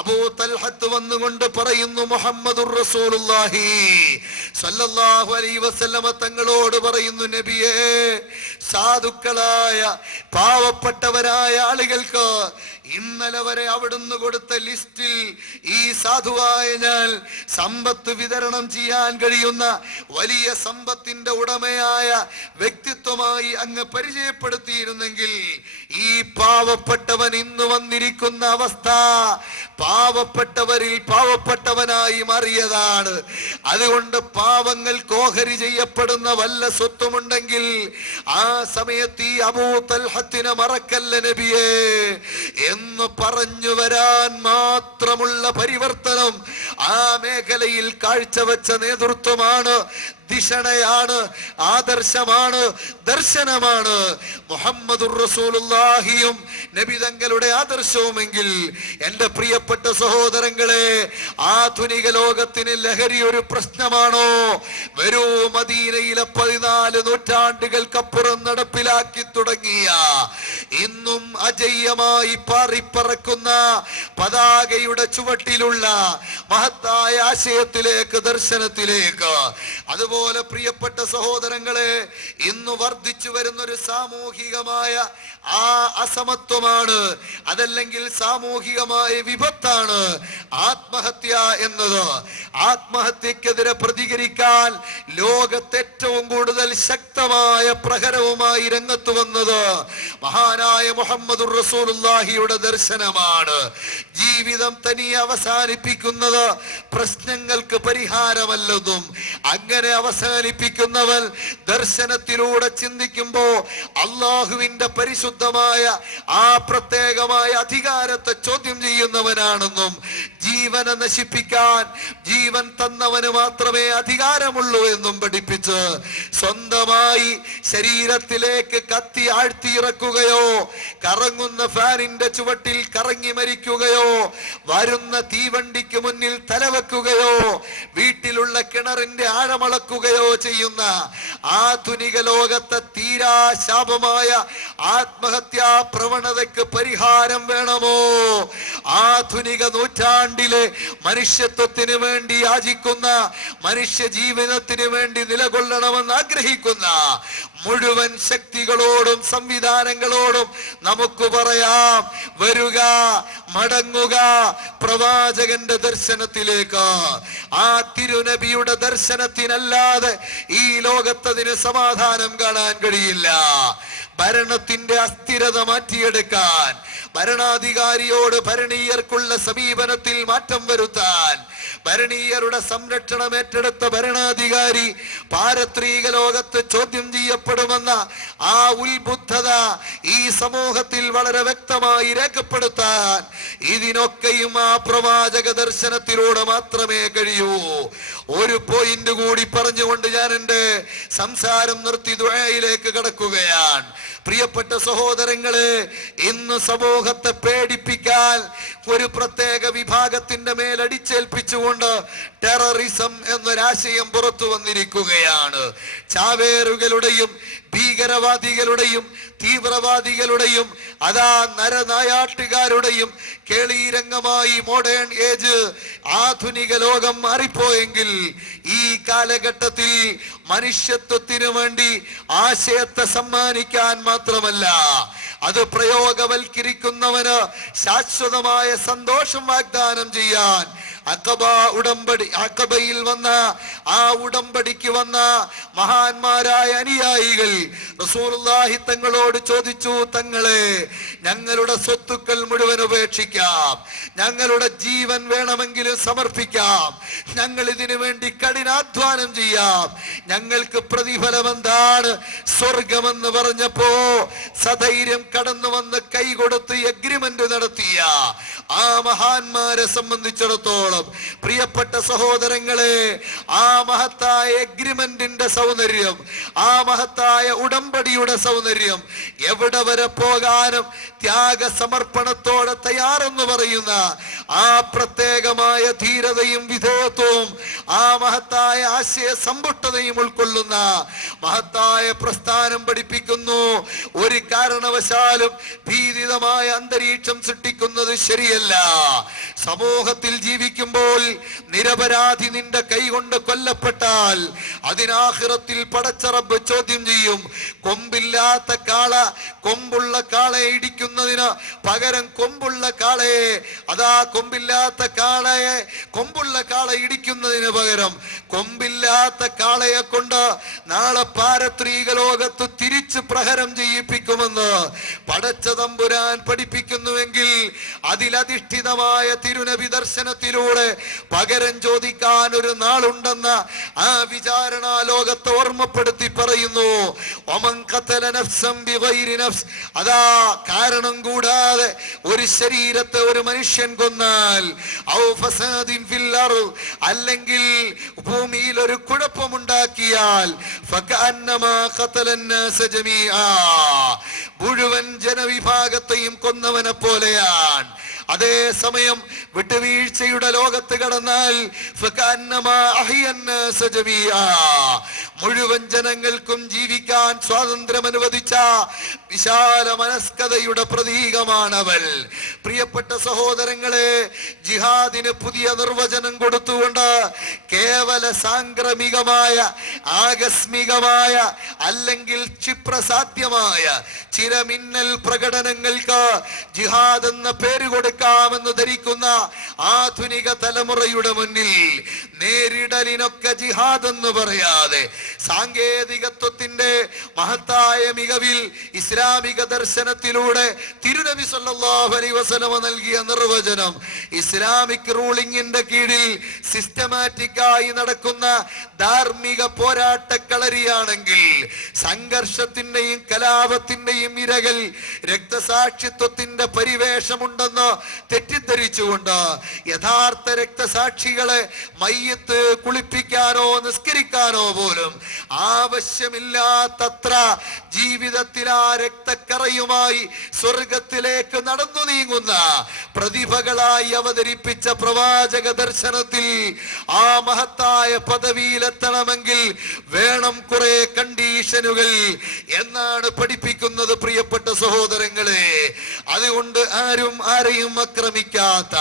അബൂ തൽഹത്ത് വന്നുകൊണ്ട് പറയുന്നു, മുഹമ്മദുർ റസൂലുള്ളാഹി സ്വല്ലല്ലാഹു അലൈഹി വസല്ലമ തങ്ങളോട് പറയുന്നു, നബിയേ, സാധുക്കളായ പാവപ്പെട്ടവരായ ആളുകൾക്ക് ഇന്നലെ വരെ അവിടുന്ന് കൊടുത്ത ലിസ്റ്റിൽ ഈ സാധുവായ ഞാൻ സമ്പത്ത് വിതരണം ചെയ്യാൻ കഴിയുന്ന വലിയ സമ്പത്തിന്റെ ഉടമയായ വ്യക്തിത്വമായി അങ്ങ് പരിചയപ്പെടുത്തിയിരുന്നെങ്കിൽ ഈ പാവപ്പെട്ടവൻ ഇന്ന് വന്നിരിക്കുന്ന അവസ്ഥ പാവപ്പെട്ടവരിൽ പാവപ്പെട്ടവനായി മാറിയതാണ്. അതുകൊണ്ട് പാവങ്ങൾക്ക് ഓഹരി ചെയ്യപ്പെടുന്ന വല്ല സ്വത്തുമുണ്ടെങ്കിൽ ആ സമയത്ത് ഈ അബൂ തൽഹത്തിനെ മറക്കല്ല നബിയേ എന്ന് പറഞ്ഞു വരാൻ മാത്രമുള്ള പരിവർത്തനം ആ മേഖലയിൽ കാഴ്ചവെച്ച നേതൃത്വമാണ്, ദിശണയാണ്, ആദർശമാണ്, ദർശനമാണ് മുഹമ്മദുർ റസൂലുള്ളാഹിയും നബി തങ്ങളുടെ ആദർശവുമെങ്കിൽ എൻ്റെ പ്രിയപ്പെട്ട സഹോദരങ്ങളെ, ആധുനിക ലോകത്തിന് ലഹരി ഒരു പ്രശ്നമാണോ? വരൂ, മദീനയിലെ 14 നൂറ്റാണ്ടുകൾക്കപ്പുറം നടപ്പിലാക്കി തുടങ്ങിയ ഇന്നും അജയ്യമായി പാറിപ്പറക്കുന്ന പതാകയുടെ ചുവട്ടിലുള്ള മഹത്തായ ആശയത്തിലേക്ക്, ദർശനത്തിലേക്ക്, അതുപോലെ അതുപോലെ പ്രിയപ്പെട്ട സഹോദരങ്ങളെ, ഇന്ന് വർദ്ധിച്ചു വരുന്നൊരു സാമൂഹികമായ ആ അസമത്വമാണ്, അതല്ലെങ്കിൽ സാമൂഹികമായ വിപത്താണ് ആത്മഹത്യ എന്നത്. ആത്മഹത്യക്കെതിരെ പ്രതികരിക്കാൻ ലോകത്ത് ഏറ്റവും കൂടുതൽ ശക്തമായ പ്രഹരവുമായി രംഗത്ത് വന്നത് മഹാനായ മുഹമ്മദുർ റസൂലുള്ളാഹിയുടെ ദർശനമാണ്. ജീവിതം തനിയെ അവസാനിപ്പിക്കുന്നത് പ്രശ്നങ്ങൾക്ക് പരിഹാരമല്ലെന്നും, അങ്ങനെ അവസാനിപ്പിക്കുന്നവൻ ദർശനത്തിലൂടെ ചിന്തിക്കുമ്പോ അള്ളാഹുവിന്റെ പരിശുദ്ധമായ ആ പ്രത്യേകമായ അധികാരത്തെ ചോദ്യം ചെയ്യുന്നവനാണെന്നും, ജീവനെ നശിപ്പിക്കാൻ ജീവൻ തന്നവന് മാത്രമേ അധികാരമുള്ളൂ എന്നും പഠിപ്പിച്ച് സ്വന്തമായി ശരീരത്തിലേക്ക് കത്തി ആഴ്ത്തിയിറക്കുകയോ, കറങ്ങുന്ന ഫാനിന്റെ ചുവട്ടിൽ കറങ്ങി മരിക്കുകയോ, വരുന്ന തീവണ്ടിക്ക് മുന്നിൽ തലവെക്കുകയോ, വീട്ടിലുള്ള കിണറിന്റെ ആഴമളക്കുകയോ ചെയ്യുന്ന ആധുനിക ലോകത്തെ തീരാ ശാപമായ ആത്മഹത്യാ പ്രവണതയ്ക്ക് പരിഹാരം വേണമോ? ആധുനിക നൂറ്റാണ്ടിലെ മനുഷ്യത്വത്തിന് വേണ്ടി യാചിക്കുന്ന, മനുഷ്യ ജീവിതത്തിന് വേണ്ടി നിലകൊള്ളണമെന്ന് ആഗ്രഹിക്കുന്ന മുഴുവൻ ശക്തികളോടും സംവിധാനങ്ങളോടും നമുക്ക് പറയാം, വരുക, മടങ്ങുക പ്രവാചകന്റെ ദർശനത്തിലേക്ക്. ആ തിരുനബിയുടെ ദർശനത്തിനല്ലാതെ ഈ ലോകത്തതിന് സമാധാനം കാണാൻ കഴിയില്ല. ഭരണത്തിന്റെ അസ്ഥിരത മാറ്റിയെടുക്കാൻ, ഭരണാധികാരിയോട് ഭരണീയർക്കുള്ള സമീപനത്തിൽ മാറ്റം വരുത്താൻ, ഭരണീയരുടെ സംരക്ഷണം ഏറ്റെടുത്ത ഭരണാധികാരി പാരത്രിക ലോകത്ത് ചോദ്യം ചെയ്യപ്പെടുമെന്ന ആ ഉത്ബുദ്ധത ഈ സമൂഹത്തിൽ വളരെ വ്യക്തമായി രേഖപ്പെടുത്താൻ ഇതിനൊക്കെയും ആ പ്രവാചക ദർശനത്തിലൂടെ മാത്രമേ കഴിയൂ. ഒരു പോയിന്റ് കൂടി പറഞ്ഞുകൊണ്ട് ഞാൻ എൻ്റെ സംസാരം നിർത്തി ദുആയിലേക്ക് കടക്കുകയാണ്. പ്രിയപ്പെട്ട സഹോദരങ്ങളെ, ഇന്ന് സമൂഹത്തെ പേടിപ്പിക്കാൻ ഒരു പ്രത്യേക വിഭാഗത്തിന്റെ മേൽ അടിച്ചേൽപ്പിച്ചുകൊണ്ട് ടെററിസം എന്നൊരാശയം പുറത്തു വന്നിരിക്കുകയാണ്. ചാവേറുകളുടെയും ഭീകരവാദികളുടെയും തീവ്രവാദികളുടെയും അതാ നരനായാട്ടുകാരുടെയും കേളീരംഗമായി മോഡേൺ ഏജ് ആധുനിക ലോകം മാറിപ്പോയെങ്കിൽ ഈ കാലഘട്ടത്തിൽ മനുഷ്യത്വത്തിനു വേണ്ടി ആശയത്തെ സമ്മാനിക്കാൻ മാത്രമല്ല, അത് പ്രയോഗവൽക്കരിക്കുന്നവന് ശാശ്വതമായ സന്തോഷം വാഗ്ദാനം ചെയ്യാൻ അഖബ ഉടമ്പടി, അഖബയിൽ വന്ന ആ ഉടമ്പടിക്ക് വന്ന മഹാന്മാരായ അനുയായികൾ റസൂലുള്ളാഹി തങ്ങളോട് ചോദിച്ചു, തങ്ങളെ, ഞങ്ങളുടെ സ്വത്തുക്കൾ മുഴുവൻ ഉപേക്ഷിക്കാം, ഞങ്ങളുടെ ജീവൻ വേണമെങ്കിലും സമർപ്പിക്കാം, ഞങ്ങൾ ഇതിനു വേണ്ടി കഠിനാധ്വാനം ചെയ്യാം, ഞങ്ങൾക്ക് പ്രതിഫലം എന്താണ്? സ്വർഗമെന്ന് പറഞ്ഞപ്പോ സധൈര്യം കടന്നു വന്ന് കൈ കൊടുത്ത് എഗ്രിമെന്റ് നടത്തിയ ആ മഹാന്മാരെ സംബന്ധിച്ചിടത്തോളം പ്രിയപ്പെട്ട സഹോദരങ്ങളെ, ആ മഹത്തായ എഗ്രിമെന്റിന്റെ സൗന്ദര്യം, ആ മഹത്തായ ഉടമ്പടിയുടെ സൗന്ദര്യം, എവിടെ വരെ പോകാനും ത്യാഗസമർപ്പണത്തോടെ തയ്യാറെന്ന് പറയുന്ന ആ പ്രത്യേകമായ ധീരതയും വിധേയത്വവും ആ മഹത്തായ ആശയ സമ്പുഷ്ടതയും ഉൾക്കൊള്ളുന്ന മഹത്തായ പ്രസ്ഥാനം പഠിപ്പിക്കുന്നു, ഒരു കാരണവശാലും ഭീതിതമായ അന്തരീക്ഷം സൃഷ്ടിക്കുന്നത് ശരിയല്ല. സമൂഹത്തിൽ ജീവിക്കുമ്പോൾ നിരപരാധി നിന്റെ കൈകൊണ്ട് കൊല്ലപ്പെട്ടാൽ അതിനാഖിറത്തിൽ പടച്ച റബ്ബ് ചോദ്യം ചെയ്യും. കൊമ്പില്ലാത്ത കാള കൊമ്പുള്ള കാളയെ ഇടിക്കുന്നതിന് പകരം കൊമ്പുള്ള കാളയെ, അതാ കൊമ്പില്ലാത്ത കാളയെ കൊമ്പുള്ള കാള ഇടിക്കുന്നതിന് പകരം കൊമ്പില്ലാത്ത കാളയെ കൊണ്ട് നാളെ പാരത്രിക ലോകത്ത് തിരിച്ച് പ്രഹരം ചെയ്യിപ്പിക്കുമെന്ന് പടച്ച തമ്പുരാൻ പഠിപ്പിക്കുന്നുവെങ്കിൽ അതിലധിഷ്ഠിതമായ തിരുനബി ദർശനത്തിലൂടെ പകരം ചോദിക്കാൻ ഒരു നാളുണ്ടെന്ന ആ വിചാരണ ലോകത്തെ ഓർമ്മപ്പെടുത്തി പറയുന്നു. ഒമൻ ഖതല നഫ്സൻ ബിഗൈരി നഫ്സ്, അതാ കാരണം കൂടാതെ ഒരു ശരീരത്തെ ഒരു മനുഷ്യൻ കൊന്നാൽ, ഔ ഫസാദിൻ ഫിൽ അർദ്, അല്ലെങ്കിൽ ഭൂമിയിൽ ഒരു കുഴപ്പമുണ്ടാക്കിയാൽ, ഫകഅന്നമാ ഖതലൻ നാസ ജമീആ, മുഴുവൻ ജനവിഭാഗത്തെയും കൊന്നവനെ പോലെയാണ്. അതേസമയം വിട്ടുവീഴ്ചയുടെ ലോകത്ത് കടന്നാൽ മുഴുവൻ ജനങ്ങൾക്കും ജീവിക്കാൻ സ്വാതന്ത്ര്യം അനുവദിച്ച വിശാല മനസ്കതയുടെ പ്രതീകമാണവൾ. പ്രിയപ്പെട്ട സഹോദരങ്ങളെ, ജിഹാദിന് പുതിയ നിർവചനം കൊടുത്തുകൊണ്ട് കേവല സാംക്രമികമായ ആകസ്മികമായ അല്ലെങ്കിൽ ക്ഷിപ്രസാധ്യമായ ചില മിന്നൽ പ്രകടനങ്ങൾക്ക് ജിഹാദ് എന്ന പേര് കൊടുക്കാമെന്ന് ധരിക്കുന്ന ആധുനിക തലമുറയുടെ മുന്നിൽ നേരിടലിനൊക്കെ ജിഹാദ് എന്ന് പറയാതെ സാങ്കേതികത്വത്തിന്റെ മഹത്തായ മികവിൽ ഇസ്ലാമിക ദർശനത്തിലൂടെ തിരുനബി സല്ലല്ലാഹു അലൈഹി വസല്ലം നൽകിയ നിർവചനം ഇസ്ലാമിക് റൂളിംഗിന്റെ കീഴിൽ സിസ്റ്റമാറ്റിക്കായി നടക്കുന്ന ധാർമ്മിക പോരാട്ടക്കളരിയാണെങ്കിൽ സംഘർഷത്തിന്റെയും കലാപത്തിന്റെയും ഇരകൾ രക്തസാക്ഷിത്വത്തിന്റെ പരിവേഷമുണ്ടെന്ന് തെറ്റിദ്ധരിച്ചുകൊണ്ട് യഥാർത്ഥ രക്തസാക്ഷികളെ മയ്യത്ത് കുളിപ്പിക്കാനോ നിസ്കരിക്കാനോ പോലും ആവശ്യമില്ലാത്തത്ര ജീവിതത്തിൽ ആ രക്തക്കറയുമായി സ്വർഗത്തിലേക്ക് നടന്നു നീങ്ങുന്ന പ്രതിഭകളായി അവതരിപ്പിച്ച പ്രവാചക ദർശനത്തിൽ ആ മഹത്തായ പദവിയിലെത്തണമെങ്കിൽ വേണം കുറെ കണ്ടീഷനുകൾ എന്നാണ് പഠിപ്പിക്കുന്നത് പ്രിയപ്പെട്ട സഹോദരങ്ങളെ. അതുകൊണ്ട് ആരും ആരെയും ആക്രമിക്കാത്ത,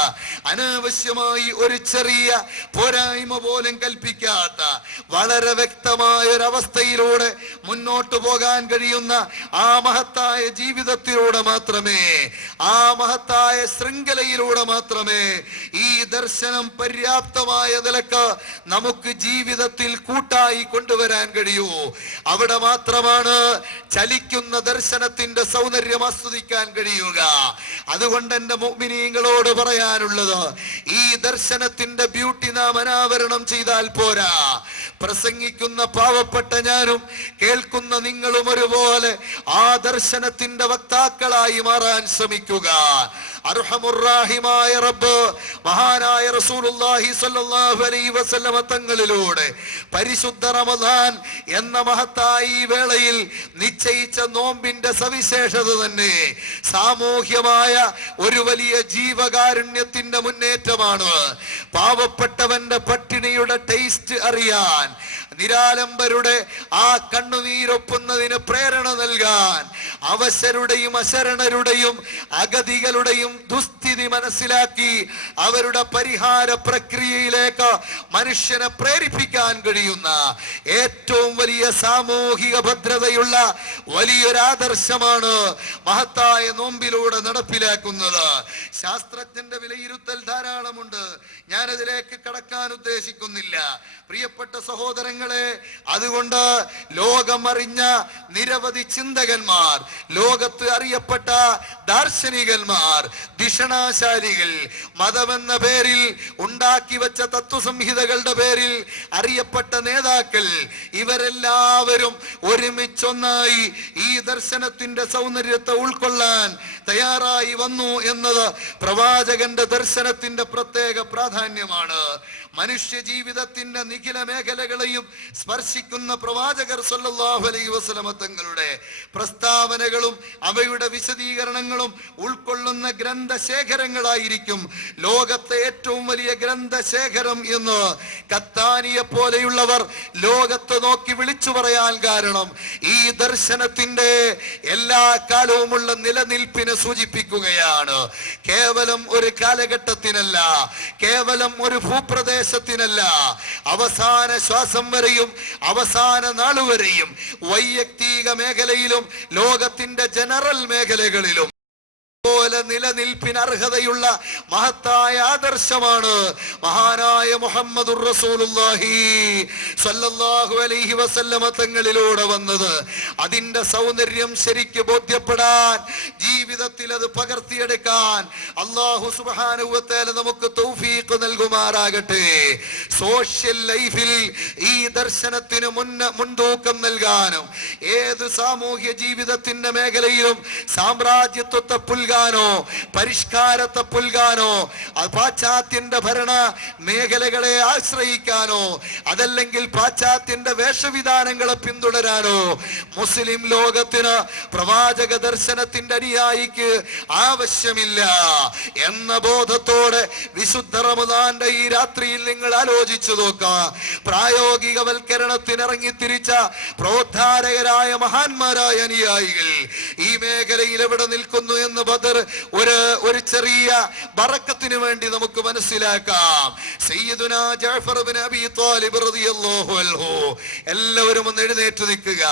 അനാവശ്യമായി ഒരു ചെറിയ പോരായ്മ പോലും കൽപ്പിക്കാത്ത, വളരെ വ്യക്തമായ ഒരവസ്ഥയിലൂടെ മുന്നോട്ട് പോകാൻ കഴിയുന്ന ആ മഹത്തായ ജീവിതത്തിലൂടെ മാത്രമേ, ആ മഹത്തായ ശൃംഖലയിലൂടെ മാത്രമേ ഈ ദർശനം പര്യാപ്തമായ നിലക്ക് നമുക്ക് ജീവിതത്തിൽ കൂട്ടായി കൊണ്ടുവരാൻ കഴിയൂ. അവിടെ മാത്രമാണ് ചലിക്കുന്ന ദർശനത്തിന്റെ സൗന്ദര്യം ആസ്വദിക്കാൻ കഴിയുക. അതുകൊണ്ട് എന്റെ മുഅ്മിനീങ്ങളോട് പറയാനുള്ളത്, ഈ ദർശനത്തിന്റെ ബ്യൂട്ടി നാം അനാവരണം ചെയ്താൽ പോരാ. പ്രസംഗിക്കുന്ന പാവപ്പെട്ട ഞാനും കേൾക്കുന്ന നിങ്ങളും ഒരുപോലെ ആ ദർശനത്തിന്റെ വക്താക്കളായി മാറാൻ ശ്രമിക്കുക. അർഹമുർറാഹിമായ റബ്ബ് മഹാനായ റസൂലുള്ളാഹി സ്വല്ലല്ലാഹു അലൈഹി വസല്ലമ തങ്ങളിലൂടെ പരിശുദ്ധ റമദാൻ എന്ന മഹത്തായ ഈ വേളയിൽ നിശ്ചയിച്ച നോമ്പിന്റെ സവിശേഷത തന്നെ സാമൂഹ്യമായ ഒരു വലിയ ജീവകാരുണ്യത്തിന്റെ മുന്നേറ്റമാണ്. പാവപ്പെട്ടവന്റെ പട്ടിണിയുടെ ടേസ്റ്റ് അറിയാൻ, നിരാലംബരുടെ ആ കണ്ണുനീരൊപ്പുന്നതിന് പ്രേരണ നൽകാൻ, അവശരുടെയും അശരണരുടെയും അഗതികളുടെയും ദുസ്ഥിതി മനസ്സിലാക്കി അവരുടെ പരിഹാര പ്രക്രിയയിലേക്ക് മനുഷ്യനെ പ്രേരിപ്പിക്കാൻ കഴിയുന്ന ഏറ്റവും വലിയ സാമൂഹിക ഭദ്രതയുള്ള വലിയൊരു ആദർശമാണ് മഹത്തായ നോമ്പിലൂടെ നടപ്പിലാക്കുന്നത്. ശാസ്ത്രജ്ഞന്റെ വിലയിരുത്തൽ ധാരാളമുണ്ട്, ഞാനതിലേക്ക് കടക്കാൻ ഉദ്ദേശിക്കുന്നില്ല പ്രിയപ്പെട്ട സഹോദരങ്ങളെ. അതുകൊണ്ട് ലോകമറിഞ്ഞ നിരവധി ചിന്തകന്മാർ, ലോകത്ത് അറിയപ്പെട്ട ദാർശനികന്മാർ, ധിഷണാശാലികൾ, മതമെന്ന പേരിൽ ഉണ്ടാക്കി വെച്ച തത്വസംഹിതകളുടെ പേരിൽ അറിയപ്പെട്ട നേതാക്കൾ, ഇവരെല്ലാവരും ഒരുമിച്ചൊന്നായി ഈ ദർശനത്തിന്റെ സൗന്ദര്യത്തെ ഉൾക്കൊള്ളാൻ തയ്യാറായി വന്നു എന്നത് പ്രവാചകന്റെ ദർശനത്തിന്റെ പ്രത്യേക പ്രാധാന്യമാണ്. മനുഷ്യ ജീവിതത്തിന്റെ നിഖില മേഖലകളെയും സ്പർശിക്കുന്ന പ്രവാചകർ സല്ലല്ലാഹു അലൈഹി വസല്ലമ തങ്ങളുടെ പ്രസ്താവനകളും അവയുടെ വിശദീകരണങ്ങളും ഉൾക്കൊള്ളുന്ന ഗ്രന്ഥശേഖരങ്ങളായിരിക്കും ലോകത്തെ ഏറ്റവും വലിയ ഗ്രന്ഥശേഖരം എന്ന് കത്താനിയെ പോലെയുള്ളവർ ലോകത്ത് നോക്കി വിളിച്ചു പറയാൻ കാരണം ഈ ദർശനത്തിന്റെ എല്ലാ കാലവുമുള്ള നിലനിൽപ്പിനെ സൂചിപ്പിക്കുകയാണ്. കേവലം ഒരു കാലഘട്ടത്തിനല്ല, കേവലം ഒരു ഭൂപ്രദേശത്തിനല്ല, അവസാന ശ്വാസം വരെയും അവസാന നാളുവരെയും വൈയക്തിക മേഖലയിലും ലോകത്തിന്റെ ജനറൽ മേഖലകളിലും പോലെ നിലനിൽപ്പിന് അർഹതയുള്ള മഹത്തായ ആദർശമാണ് മഹാനായ മുഹമ്മദുർ റസൂലുള്ളാഹി സ്വല്ലല്ലാഹു അലൈഹി വസല്ലമ തങ്ങളിലൂടെ വന്നത്. അതിന്റെ സൗന്ദര്യം ശരിക്ക് ബോധ്യപ്പെടാൻ, ജീവിതത്തിൽ അത് പകർത്തിയെടുക്കാൻ അല്ലാഹു സുബ്ഹാനഹു വ തആല നമുക്ക് തൗഫീഖ് നൽകുമാറാകട്ടെ. സോഷ്യൽ ലൈഫിൽ ഈ ദർശനത്തിന് മുൻതൂക്കം നൽകാനും ഏത് സാമൂഹ്യ ജീവിതത്തിന്റെ മേഖലയിലും സാമ്രാജ്യത്വത്തെ പുൽകാനോ പരിഷ്കാരത്തെ പുൽകാനോ പാശ്ചാത്യന്റെ ഭരണ മേഖലകളെ ആശ്രയിക്കാനോ അതല്ലെങ്കിൽ പാശ്ചാത്യന്റെ വേഷവിധാനങ്ങളെ പിന്തുടരാനോ മുസ്ലിം ലോകത്തിന് പ്രവാചക ദർശനത്തിന്റെ അനുയായിക്ക് ആവശ്യമില്ല എന്ന ബോധത്തോടെ വിശുദ്ധ റമദാന്റെ ഈ രാത്രിയിൽ നിങ്ങൾ ആലോചിച്ചു നോക്കാം. പ്രായോഗികവൽക്കരണത്തിന് ഇറങ്ങിത്തിരിച്ച പ്രോദ്ധാരകരായ മഹാന്മാരായ അനുയായികൾ ഈ മേഖലയിൽ എവിടെ നിൽക്കുന്നു എന്ന് ഒരു ചെറിയ ബറക്കത്തിന് വേണ്ടി നമുക്ക് മനസ്സിലാക്കാം. സയ്യിദുനാ ജഅഫർ ഇബ്നു അബീ ത്വാലിബ് റളിയല്ലാഹു അൻഹു. എല്ലാവരും ഒന്ന് എഴുന്നേറ്റ് നിൽക്കുക.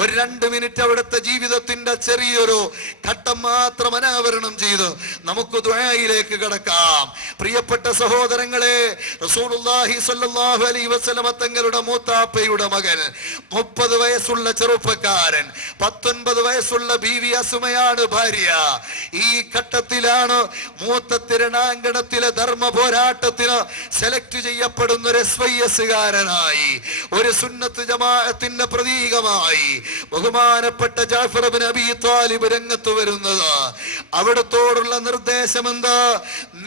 ഒരു 2 മിനിറ്റ് അവിടുത്തെ ജീവിതത്തിന്റെ ചെറിയൊരു ഘട്ടം മാത്രം അനാവരണം ചെയ്ത് നമുക്ക് ദുആയിലേക്ക് കടക്കാം. പ്രിയപ്പെട്ട സഹോദരങ്ങളെ, റസൂലുള്ളാഹി സ്വല്ലല്ലാഹു അലൈഹി വസല്ലമ തങ്ങളുടെ മൂത്താപ്പയുടെ മകൻ, 30 വയസ്സുള്ള ചെറുപ്പക്കാരൻ, 19 വയസ്സുള്ള ബീവി അസുമയാണ് ഭാര്യ. ഈ ഘട്ടത്തിലാണ് മൂത്ത തിരുനാങ്കണത്തിലെ ധർമ്മ പോരാട്ടത്തിന് സെലക്ട് ചെയ്യപ്പെടുന്ന ഒരു SYS-കാരനായി, ഒരു സുന്നത്ത് ജമാഅത്തിന്റെ പ്രതീകമായി ബഹുമാനപ്പെട്ട ജഅഫർ ഇബ്നു അബീ ത്വാലിബ് രംഗത്ത് വരുന്നത്. അവിടത്തോടുള്ള നിർദ്ദേശം എന്താ?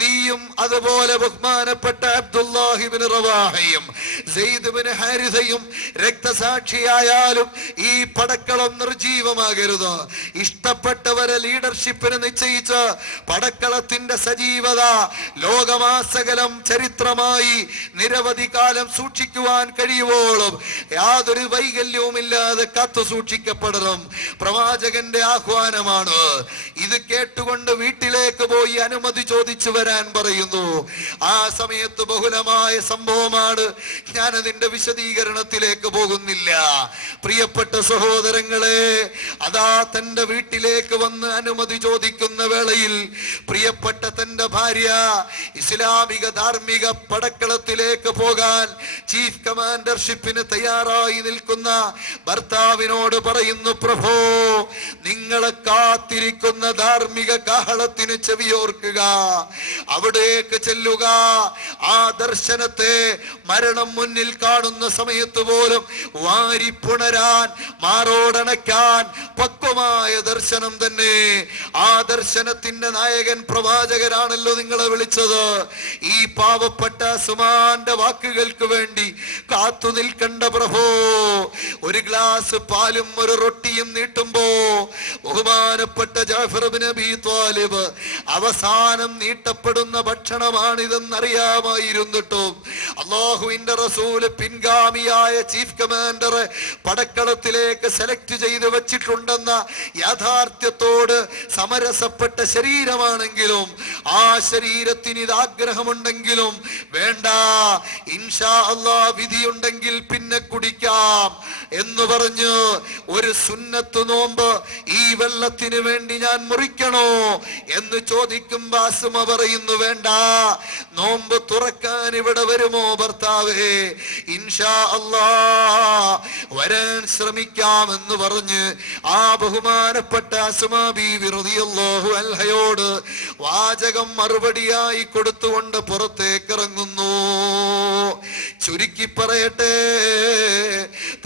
നീയും അതുപോലെ ബഹുമാനപ്പെട്ട അബ്ദുല്ലാഹി ഇബ്നു റവാഹയും സെയ്ദ് ഇബ്നു ഹാരിസയും രക്തസാക്ഷിയായാലും ഈ പടക്കളം നിർജീവമാകരുത്. ഇഷ്ടപ്പെട്ടവരെ ലീഡർഷിപ്പിന് നിശ്ചയിച്ച് പടക്കളത്തിന്റെ സജീവത ലോകമാസകലം ചരിത്രമായി നിരവധി കാലം സൂക്ഷിക്കുവാൻ കഴിയുവോളും യാതൊരു വൈകല്യവുമില്ലാതെ കാത്തു സൂക്ഷിക്കപ്പെടണം. പ്രവാചകന്റെ ആഹ്വാനമാണ്. ഇത് കേട്ടുകൊണ്ട് വീട്ടിലേക്ക് പോയി അനുമതി ചോദിച്ചു വരാൻ പറയുന്നു. ആ സമയത്ത് ബഹുലമായ സംഭവമാണ്. ഞാൻ അതിന്റെ വിശദീകരണത്തിലേക്ക് പോകുന്നില്ല. പ്രിയപ്പെട്ട സഹോദരങ്ങളെ, അതാ തന്റെ വീട്ടിലേക്ക് വന്ന് അനുമതി ചോദിക്കുന്ന വേളയിൽ പ്രിയപ്പെട്ട തന്റെ ഭാര്യ ഇസ്ലാമിക ധാർമ്മിക പടക്കളത്തിലേക്ക് പോകാൻ ചീഫ് കമാൻഡർഷിപ്പിന് തയ്യാറായി നിൽക്കുന്ന ഭർത്താവിനോട് പറയുന്നു, പ്രഭോ, നിങ്ങളെ കാത്തിരിക്കുന്ന ധാർമ്മിക കാഹളത്തിന് ചെവിയോർക്കുക, അവിടേക്ക് ചെല്ലുക. ആ ദർശനത്തെ മരണം മുന്നിൽ കാണുന്ന സമയത്ത് പോലും വാരിപ്പുണരാൻ, മാറോടണയ്ക്കാൻ പക്വമായ ദർശനം തന്നെ. ആ ദർശനത്തിന്റെ നായകൻ പ്രവാചകനാണല്ലോ നിങ്ങളെ വിളിച്ചത്. ഈ പാവപ്പെട്ട സുമാന്റെ വാക്കുകൾക്ക് വേണ്ടി കാത്തു നിൽക്കണ്ട പ്രഭോ. ഒരു ഗ്ലാസ് പാലും ഒരു റൊട്ടിയും നീട്ടുമ്പോ ബഹുമാനപ്പെട്ട ജഅഫർ ഇബ്നു അബീ ത്വാലിബ് അവസാനം നീട്ടപ്പെടുന്ന ഭക്ഷണമാണിതെന്നറിയാമായിരുന്നിട്ടും അല്ലാഹുവിന്റെ റസൂല് പിൻഗാമിയായ ചീഫ് കമാൻഡർ പടക്കളത്തിലേക്ക് സെലക്ട് ചെയ്ത് വെച്ചിട്ടുണ്ടെന്ന യാഥാർത്ഥ്യത്തോട് സമരസപ്പെട്ട ശരീരമാണെങ്കിലും ആ ശരീരത്തിന് ഇത് ആഗ്രഹമുണ്ടെങ്കിലും വേണ്ട, ഇൻഷാ അല്ലാഹ് വിധിയുണ്ടെങ്കിൽ പിന്നെ കുടിക്കാം എന്ന് പറഞ്ഞു ഒരു സുന്നത്ത് നോമ്പ് ഈ വെള്ളത്തിന് വേണ്ടി ഞാൻ മുറിക്കണോ എന്ന് ചോദിക്കുമ്പോ അസുമ പറയുന്നു, വേണ്ട, നോമ്പ് തുറക്കാൻ ഇവിടെ വരുമോ ഭർത്താവേ? ഇൻഷാ അല്ലാഹ് വരാൻ ശ്രമിക്കാം എന്ന് പറഞ്ഞ് ആ ബഹുമാനപ്പെട്ട അസുമാ ബീവി റളിയല്ലാഹു അൻഹയോട് വാചകം മറുപടിയായി കൊടുത്തുകൊണ്ട് പുറത്തേക്ക് ഇറങ്ങുന്നു. ചുരുക്കി പറയട്ടെ,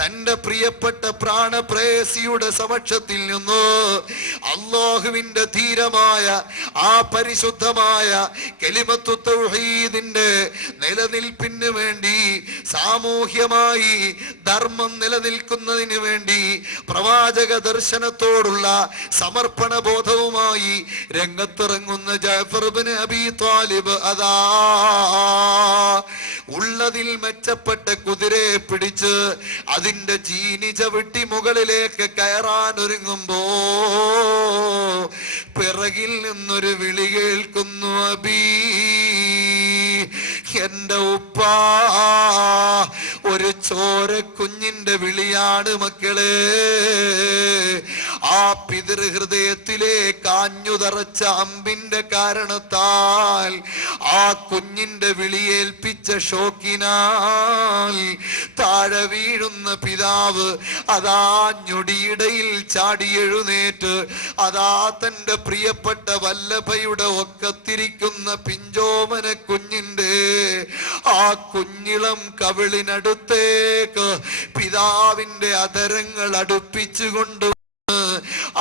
തന്റെ പ്രിയപ്പെട്ട പ്രാണപ്രേയസിയുടെ സമക്ഷത്തിൽ നിന്ന് അല്ലാഹുവിന്റെ ധീരമായ ആ പരിശുദ്ധമായ കലിമത്തു തൗഹീദിന്റെ നിലനിൽപ്പിന് വേണ്ടി, സാമൂഹ്യമായി ധർമ്മം നിലനിൽക്കുന്നതിന് വേണ്ടി പ്രവാചക ദർശനത്തോടുള്ള സമർപ്പണ ബോധവുമായി രംഗത്തിറങ്ങുന്ന ജഅഫർ ഇബ്നു അബീ ത്വാലിബ് അതാ ഉള്ളതിൽ മെച്ചപ്പെട്ട കുതിരയെ പിടിച്ച് അതിന്റെ ചീനി ചവിട്ടി മുകളിലേക്ക് കയറാൻ ഒരുങ്ങുമ്പോ പിറകിൽ നിന്നൊരു വിളി കേൾക്കുന്നു, അബീ, എന്റെ ഉപ്പാ. ഒരു ചോര കുഞ്ഞിന്റെ വിളിയാണ് മക്കളെ. ആ പിതൃഹൃദയത്തിലെ കാഞ്ഞുതറച്ച അമ്പിന്റെ കാരണത്താൽ ആ കുഞ്ഞിന്റെ വിളിയേൽപ്പിച്ച ഷോക്കിനാൽ താഴെ വീഴുന്ന പിതാവ് അതാ ഞൊടിയിടയിൽ ചാടി എഴുന്നേറ്റ് അതാ തന്റെ പ്രിയപ്പെട്ട വല്ലഭയുടെ ഒക്കത്തിരിക്കുന്ന പിഞ്ചോമന കുഞ്ഞിന്റെ ആ കുഞ്ഞിളം കവിളിനടുത്തേക്ക് പിതാവിന്റെ അധരങ്ങൾ അടുപ്പിച്ചുകൊണ്ട്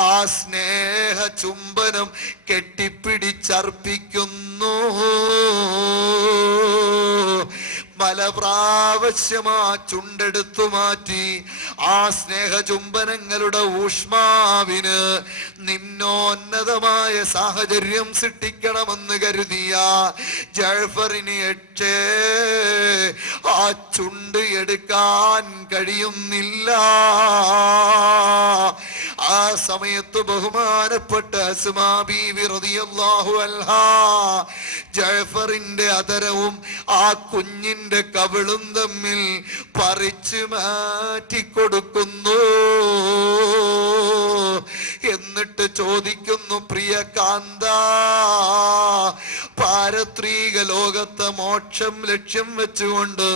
ആ സ്നേഹ ചുംബനം കെട്ടിപ്പിടിച്ചർപ്പിക്കുന്നു. പല പ്രാവശ്യം ആ ചുണ്ടെടുത്തു മാറ്റി ആ സ്നേഹചുംബനങ്ങളുടെ ഊഷ്മാവിന് നിമ്നോന്നതമായ സാഹചര്യം സൃഷ്ടിക്കണമെന്ന് കരുതിയ ജഅഫറിന് ആ ചുണ്ട് എടുക്കാൻ കഴിയുന്നില്ല. ആ സമയത്ത് ബഹുമാനപ്പെട്ട അസ്മാ ബീവി റളിയല്ലാഹു അൻഹാ ജഅഫറിന്റെ അതരവും ആ കുഞ്ഞിന്റെ കവിളും തമ്മിൽ പറിച്ചു മാറ്റി കൊടുക്കുന്നു. എന്നിട്ട് ചോദിക്കുന്നു, പ്രിയ കാന്ത, പാരത്രിക ലോകത്തെ മോക്ഷം ലക്ഷ്യം വെച്ചുകൊണ്ട്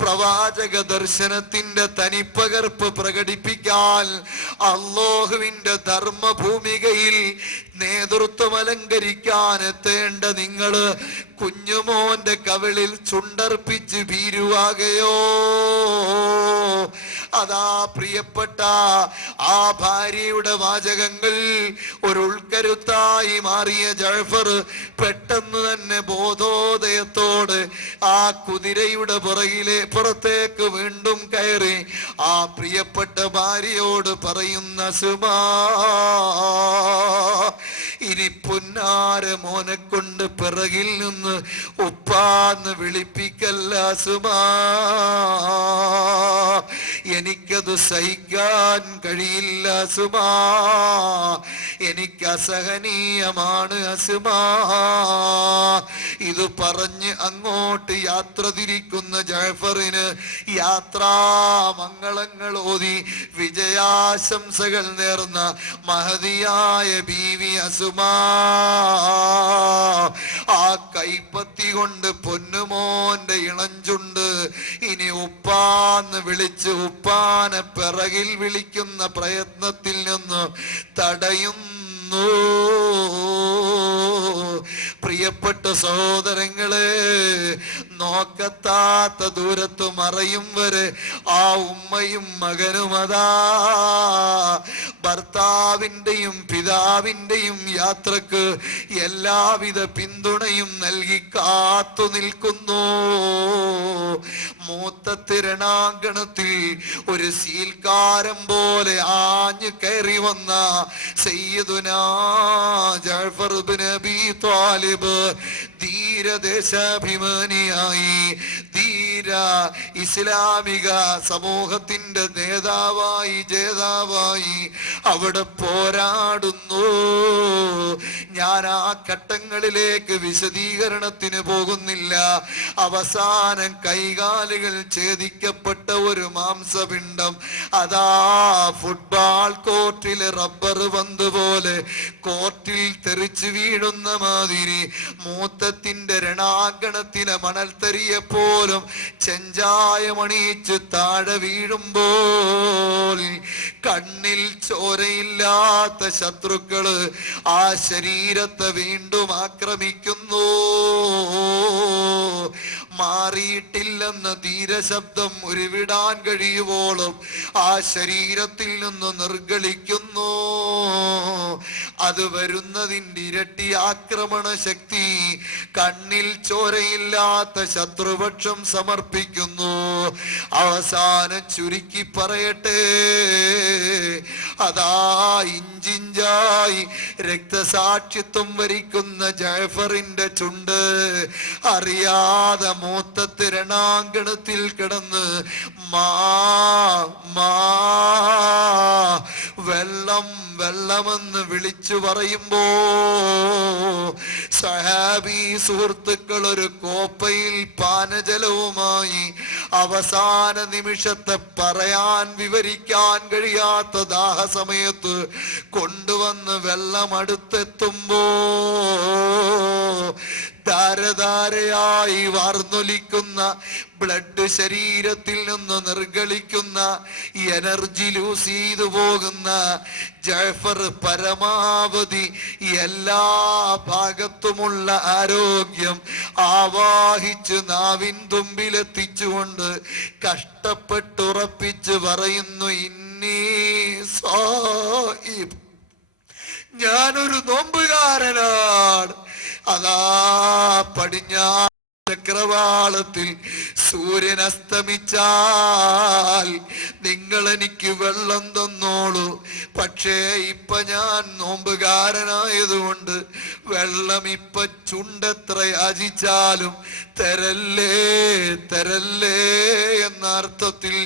പ്രവാചക ദർശനത്തിന്റെ തനിപ്പകർപ്പ് പ്രകടിപ്പിക്കാൻ അല്ലാഹുവിന്റെ ധർമ്മഭൂമികയിൽ നേതൃത്വം അലങ്കരിക്കാൻ എത്തേണ്ട നിങ്ങള് കുഞ്ഞുമോന്റെ കവിളിൽ ചുണ്ടർപ്പിച്ച് ഭീരുവാകയോ? അതാ പ്രിയപ്പെട്ട ആ ഭാര്യയുടെ വാചകങ്ങൾ ഒരു ഉൾക്കരുത്തായി മാറിയ ജഅഫർ പെട്ടെന്ന് തന്നെ ബോധോദയത്തോട് ആ കുതിരയുടെ പുറത്തേക്ക് വീണ്ടും കയറി ആ പ്രിയപ്പെട്ട ഭാര്യയോട് പറയുന്ന, സുമാ, ഇനി പുന്നാര മോനെ കൊണ്ട് പിറകിൽ നിന്ന് ഉപ്പാന്ന് വിളിപ്പിക്കല്ല സുമാ, എനിക്കത് സഹിക്കാൻ കഴിയില്ല സുമാ, എനിക്ക് അസഹനീയമാണ് അസുമാ. ഇത് പറഞ്ഞ് അങ്ങോട്ട് യാത്ര തിരിക്കുന്ന ജഅഫറിന് യാത്രാമംഗളങ്ങൾ ഓതി വിജയാശംസകൾ നേർന്ന മഹതിയായ ബീവി അസുമാ ആ കൈപ്പത്തി കൊണ്ട് പൊന്നുമോന്റെ ഇളഞ്ചുണ്ട് ഇനി ഉപ്പാന്ന് വിളിച്ച് ഉപ്പാനെ പിറകിൽ വിളിക്കുന്ന പ്രയത്നത്തിൽ നിന്ന് തടയുന്നു. പ്രിയപ്പെട്ട സഹോദരങ്ങളെ, നോക്കത്താത്ത ദൂരത്ത് മറയും വരെ ആ ഉമ്മയും മകനും അതാ ഭർത്താവിൻ്റെയും പിതാവിൻ്റെയും യാത്രക്ക് എല്ലാവിധ പിന്തുണയും നൽകി കാത്തു നിൽക്കുന്നു. മൂത്ത തിരണാങ്കണത്തിൽ ഒരു സീൽക്കാരം പോലെ ആഞ്ഞു കയറി വന്ന സയ്യിദുനാ ജഅഫർ ഇബ്നു അബീ ത്വാലിബ് ധീരദേശാഭിമാനിയായി ധീര ഇസ്ലാമിക സമൂഹത്തിന്റെ നേതാവായി ജേതാവായി അവിടെ പോരാടുന്നു. ഞാൻ ആ ഘട്ടങ്ങളിലേക്ക് വിശദീകരണത്തിന് പോകുന്നില്ല. അവസാനം കൈകാലുകൾ ഛേദിക്കപ്പെട്ട ഒരു മാംസപിണ്ഡം അതാ ഫുട്ബോൾ കോർട്ടിലെ റബ്ബർ പന്ത് പോലെ കോർട്ടിൽ തെറിച്ചു വീഴുന്ന മാതിരി മൂത്തത്തിന്റെ രണാങ്കണത്തിലെ മണൽത്തരിയെ പോലും ചെഞ്ചായമണിയിച്ച് താഴെ വീഴുമ്പോൾ കണ്ണിൽ ചോരയില്ലാത്ത ശത്രുക്കള് ആ ശരീരത്തെ വീണ്ടും ആക്രമിക്കുന്നു. മാറിയിട്ടില്ലെന്ന ധീരശബ്ദം ഉരുവിടാൻ കഴിയുവോളം ആ ശരീരത്തിൽ നിന്ന് നിർഗളിക്കുന്നു. അത് വരുന്നതിൻ്റെ ഇരട്ടി ആക്രമണ ശക്തി കണ്ണിൽ ചോരയില്ലാത്ത ശത്രുപക്ഷം സമർപ്പിക്കുന്നു. അവസാനം ചുരുക്കി പറയട്ടെ, അതാ ഇഞ്ചിഞ്ചായി രക്തസാക്ഷിത്വം വരിക്കുന്ന ജഅഫറിന്റെ ചുണ്ട് അറിയാതെ മൂത്തത്ത് രണാങ്കണത്തിൽ കിടന്ന് മാ മാ വെള്ളം വെള്ളമെന്ന് വിളിച്ചു പറയുമ്പോ സഹാബി സുഹൃത്തുക്കൾ ഒരു കോപ്പയിൽ പാനജലവുമായി അവസാന നിമിഷത്തെ പറയാൻ വിവരിക്കാൻ കഴിയാത്ത ദാഹസമയത്ത് കൊണ്ടുവന്ന് വെള്ളം അടുത്തെത്തുമ്പോ ധാരധാരയായി വാർന്നൊലിക്കുന്ന ബ്ലഡ് ശരീരത്തിൽ നിന്ന് നിർഗളിക്കുന്ന എനർജി ലൂസ് ചെയ്തു പോകുന്ന ജഅഫർ പരമാവധി എല്ലാ ഭാഗത്തുമുള്ള ആരോഗ്യം ആവാഹിച്ച് നാവിൻ തുമ്പിലെത്തിച്ചുകൊണ്ട് കഷ്ടപ്പെട്ടുറപ്പിച്ച് പറയുന്നു, ഇന്നീ സായിബ്, ഞാനൊരു നോമ്പുകാരനാണ്. അതാ പടിഞ്ഞാറ് ചക്രവാളത്തിൽ സൂര്യൻ അസ്തമിച്ചാൽ നിങ്ങൾ എനിക്ക് വെള്ളം തന്നോളൂ. പക്ഷേ ഇപ്പൊ ഞാൻ നോമ്പുകാരനായതുകൊണ്ട് വെള്ളം ഇപ്പൊ ചുണ്ടെത്ര യാചിച്ചാലും തരല്ലേ തരല്ലേ എന്ന അർത്ഥത്തിൽ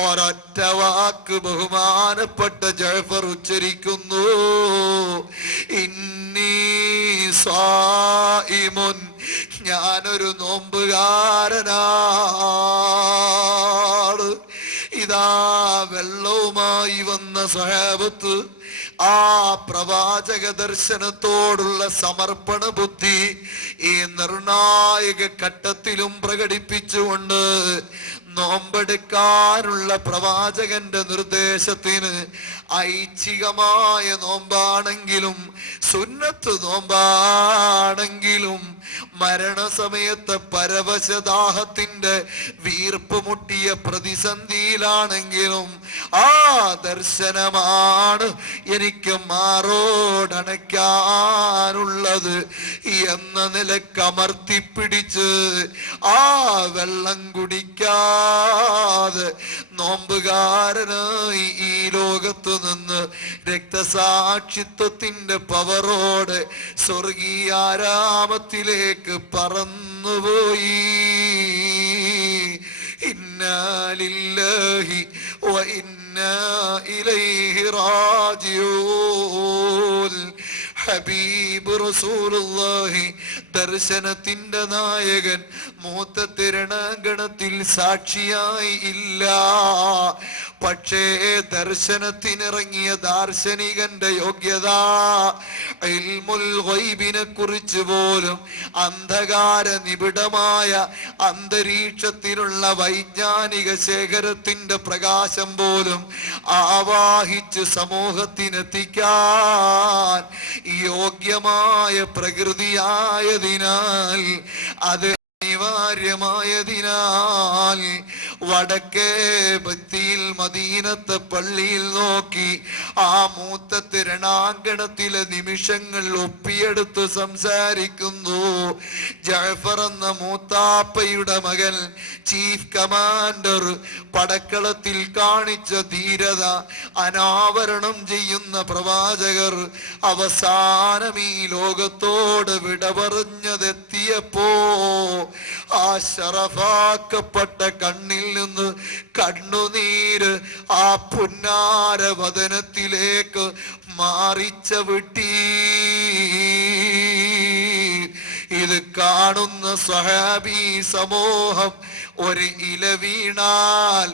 ഒരൊറ്റ വാക്ക് ബഹുമാനപ്പെട്ട ജഅഫർ ഉച്ചരിക്കുന്നു. ഇന്നി സായിമുൻ, ഞാനൊരു നോമ്പുകാരനാണ്. ഇതാ വെള്ളവുമായി വന്ന സ്വഹാബത്ത് ആ പ്രവാചക ദർശനത്തോടുള്ള സമർപ്പണ ബുദ്ധി ഈ നിർണായക ഘട്ടത്തിലും പ്രകടിപ്പിച്ചുകൊണ്ട് നോമ്പെടുക്കാനുള്ള പ്രവാചകന്റെ നിർദ്ദേശത്തിന് ഐച്ഛികമായ നോമ്പാണെങ്കിലും സുന്നത്ത് നോമ്പാണെങ്കിലും മരണസമയത്ത് പരവശദാഹത്തിന്റെ വീർപ്പ് മുട്ടിയ പ്രതിസന്ധിയിലാണെങ്കിലും ആ ദർശനമാണ് എനിക്ക് മാറോടണയ്ക്കാനുള്ളത് എന്ന നിലക്കമർത്തിപ്പിടിച്ച് ആ വെള്ളം കുടിക്കാതെ നോമ്പുകാരനായി ഈ ലോകത്തു നിന്ന് രക്തസാക്ഷിത്വത്തിന്റെ പവറോടെ സ്വർഗീയാരാമത്തിലേക്ക് പറന്നുപോയി. ഇന്നാ ലില്ലാഹി വ ഇന്നാ ഇലൈഹി റാജിഊൻ. ഹബീബ് റസൂലുള്ളാഹി ദർശനത്തിന്റെ നായകൻ മൂത്ത തിരണഗണത്തിൽ സാക്ഷിയായി ഇല്ല. പക്ഷേ ദർശനത്തിനിറങ്ങിയ ദാർശനികന്റെ യോഗ്യത ഇൽമുൽ ഗൈബിനെ കുറിച്ച് പോലും അന്ധകാര നിബിഡമായ അന്തരീക്ഷത്തിലുള്ള വൈജ്ഞാനിക ശേഖരത്തിന്റെ പ്രകാശം പോലും ആവാഹിച്ച് സമൂഹത്തിനെത്തിക്കാൻ യോഗ്യമായ പ്രകൃതിയായതിനാൽ അത് അനിവാര്യമായതിനാൽ വടക്കേ ഭക്തിയിൽ മദീനത്തെ പള്ളിയിൽ നോക്കി ആ മൂത്ത തിരണാങ്കണത്തിലെ നിമിഷങ്ങൾ ഒപ്പിയെടുത്ത് സംസാരിക്കുന്നു. ജഅഫർ എന്ന മൂത്താപ്പയുടെ മകൻ, ചീഫ് കമാൻഡർ, പടക്കളത്തിൽ കാണിച്ച ധീരത അനാവരണം ചെയ്യുന്ന പ്രവാചകർ അവസാനം ഈ ലോകത്തോട് വിട പറഞ്ഞതെത്തിയപ്പോ ആ ശറഫാക്കപ്പെട്ട കണ്ണിൽ നിന്ന് കണ്ണുനീര് ആ പുന്നാര വദനത്തിലേക്ക് മാറിച്ച വിട്ടി. ഇത് കാണുന്ന സ്വഹാബി സമൂഹം ഒരു ഇല വീണാൽ,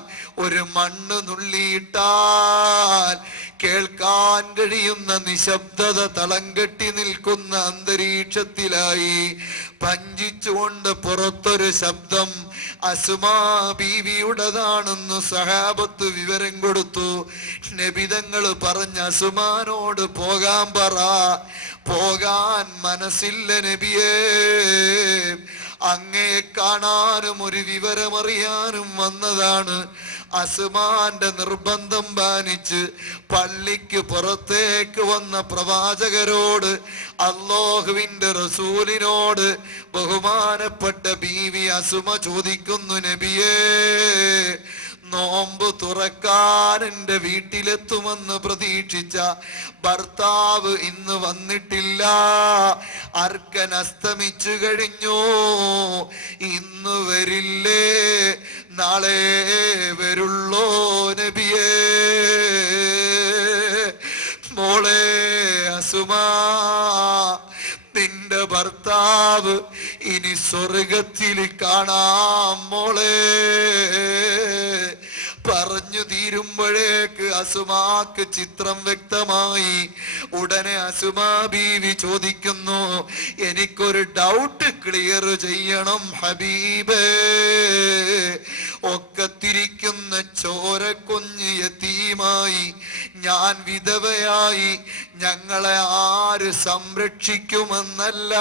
ഒരു മണ്ണ് നുള്ളിയിട്ടാൽ കേൾക്കാൻ കഴിയുന്ന നിശബ്ദത തളം കെട്ടി നിൽക്കുന്ന അന്തരീക്ഷത്തിലായി പഞ്ചിച്ചുകൊണ്ട് പുറത്തൊരു ശബ്ദം അസ്മാ ബീവിയുടേതാണെന്ന് സഹാബത്ത് വിവരം കൊടുത്തു. നബിതങ്ങൾ പറഞ്ഞ അസ്മാനോട് പോകാൻ പറ. പോകാൻ മനസ്സില്ല നബിയേ, അങ്ങയെ കാണാനും ഒരു വിവരമറിയാനും വന്നതാണ്. അസ്മാന്റെ നിർബന്ധം പാലിച്ച് പള്ളിക്ക് പുറത്തേക്ക് വന്ന പ്രവാചകരോട്, അല്ലാഹുവിന്റെ റസൂലിനോട് ബഹുമാനപ്പെട്ട ബീവി അസുമ ചോദിക്കുന്നു, നബിയേ, നോമ്പ് തുറക്കാൻ എന്റെ വീട്ടിലെത്തുമെന്ന് പ്രതീക്ഷിച്ച ഭർത്താവ് ഇന്ന് വന്നിട്ടില്ല. അർക്കൻ അസ്തമിച്ചു കഴിഞ്ഞു. ഇന്ന് വരില്ലേ? നാളെ വരുള്ളോ നബിയേ? മോളെ അസുമാ, നിന്റെ ഭർത്താവ് ഇനി സ്വർഗത്തിൽ കാണാം മോളെ. പറഞ്ഞു തീരുമ്പോഴേക്ക് അസുമാക്ക് ചിത്രം വ്യക്തമായി. ഉടനെ അസുമാ ബീവി ചോദിക്കുന്നു, എനിക്കൊരു ഡൗട്ട് ക്ലിയർ ചെയ്യണം ഹബീബേ. ഒക്കത്തിരിക്കുന്ന ചോരക്കുഞ്ഞ് യതീമായി, ഞാൻ വിധവയായി, ഞങ്ങളെ ആര് സംരക്ഷിക്കുമെന്നല്ല,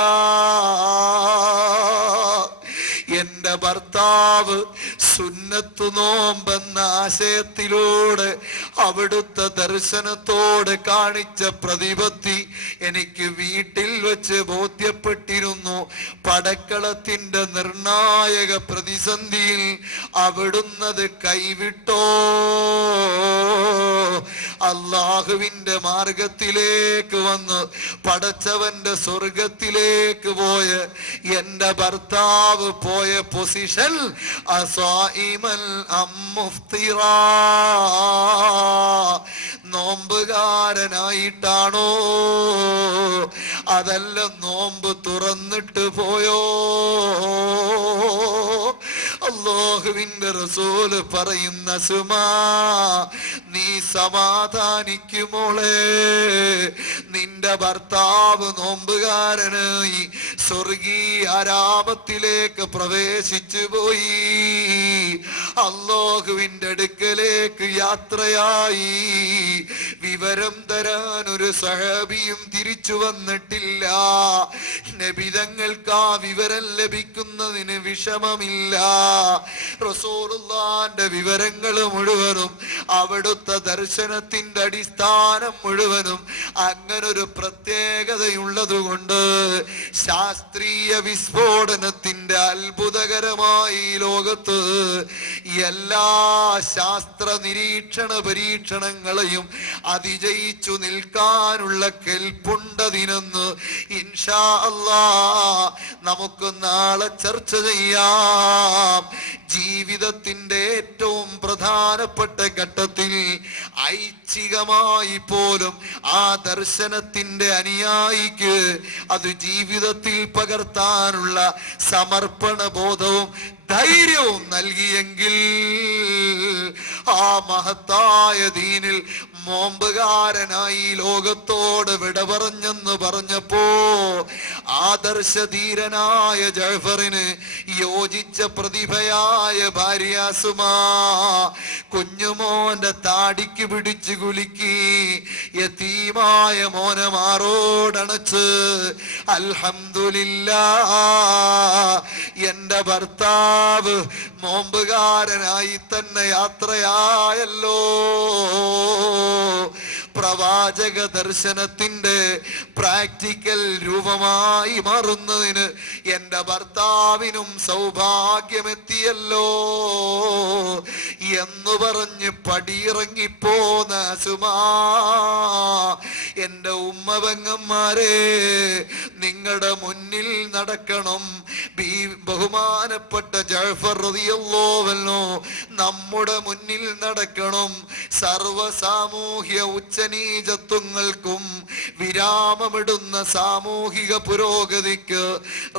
എന്റെ ഭർത്താവ് സുന്നത്തു നോമ്പെന്ന ആശയത്തിലൂടെ അവിടുത്തെ ദർശനത്തോട് കാണിച്ച പ്രതിപത്തി എനിക്ക് വീട്ടിൽ വെച്ച് ബോധ്യപ്പെട്ടിരുന്നു. പടക്കളത്തിന്റെ നിർണായക പ്രതിസന്ധിയിൽ അവിടുന്നത് കൈവിട്ടോ? അള്ളാഹുവിന്റെ മാർഗത്തിലേക്ക് വന്ന് പടച്ചവന്റെ സ്വർഗത്തിലേക്ക് പോയ എന്റെ ഭർത്താവ് പോയ പൊസിഷൻ അസ്വാഇമൽ അമ്മുഫ്തിറാ, നോമ്പുകാരനായിട്ടാണോ അതല്ല നോമ്പ് തുറന്നിട്ട് പോയോ? അല്ലാഹുവിന്റെ റസൂല് പറയുന്ന സുമാ, നീ സമാധാനിക്കുമോളെ, നിന്റെ ഭർത്താവ് നോമ്പുകാരനായി സ്വർഗീയ ആരാമത്തിലേക്ക് പ്രവേശിച്ചു പോയി, അല്ലാഹുവിന്റെ അടുക്കലേക്ക് യാത്രയായി. വിവരം തരാൻ ഒരു സഹാബിയും തിരിച്ചു വന്നിട്ടില്ല. നബിതങ്ങൾക്ക് ആ വിവരം ലഭിക്കുന്നതിന് വിഷമമില്ല. റസൂലുള്ളാഹിന്റെ വിവരങ്ങൾ മുഴുവനും, അവിടുത്തെ ദർശനത്തിന്റെ അടിസ്ഥാനം മുഴുവനും അങ്ങനൊരു പ്രത്യേകതയുള്ളത് കൊണ്ട് ശാസ്ത്രീയ വിസ്ഫോടനത്തിന്റെ അത്ഭുതകരമായി ലോകത്ത് എല്ലാ ശാസ്ത്ര നിരീക്ഷണ പരീക്ഷണങ്ങളെയും അതിജയിച്ചു നിൽക്കാനുള്ള കെൽപ്പുണ്ടതിനെന്ന് ഇൻഷാ അല്ലാഹ് നമുക്ക് നാളെ ചർച്ച ചെയ്യാം. ജീവിതത്തിന്റെ ഏറ്റവും പ്രധാനപ്പെട്ട ഘട്ടത്തിൽ ഐച്ഛികമായി പോലും ആ ദർശനത്തിന്റെ അനുയായിക്ക് അത് ജീവിതത്തിൽ പകർത്താനുള്ള സമർപ്പണ ബോധവും ധൈര്യവും നൽകിയെങ്കിൽ ആ മഹത്തായ ദീനിൽ നോമ്പുകാരനായി ലോകത്തോട് വിട പറഞ്ഞെന്ന് പറഞ്ഞപ്പോ ആദർശധീരനായ ജഅഫറിന് യോജിച്ച പ്രതിഭയായ ഭാര്യ അസ്മാ കുഞ്ഞുമോന്റെ താടിക്ക് പിടിച്ചു കുലുക്കി യതീമായ മോനെ മാറോടണച്ച് അൽഹംദുലില്ലാ, എന്റെ ഭർത്താവ് നോമ്പുകാരനായി തന്നെ യാത്രയായല്ലോ. പ്രവാചക ദർശനത്തിന്റെ പ്രാക്ടിക്കൽ രൂപമായി മാറുന്നതിന് എന്റെ ഭർത്താവിനും സൗഭാഗ്യമെത്തിയല്ലോ എന്ന് പറഞ്ഞ് പടിയിറങ്ങിപ്പോന്ന അസ്മാ, എന്റെ ഉമ്മ പെങ്ങന്മാരെ, നിങ്ങളുടെ മുന്നിൽ നടക്കണം. ബഹുമാനപ്പെട്ട ജഅഫർ റളിയല്ലാഹു അൻഹു നമ്മുടെ മുന്നിൽ നടക്കണം. സർവ സാമൂഹ്യ ഉച്ചനീചത്വങ്ങൾക്കും വിരാമമിടുന്ന സാമൂഹിക പുരോഗതിക്ക്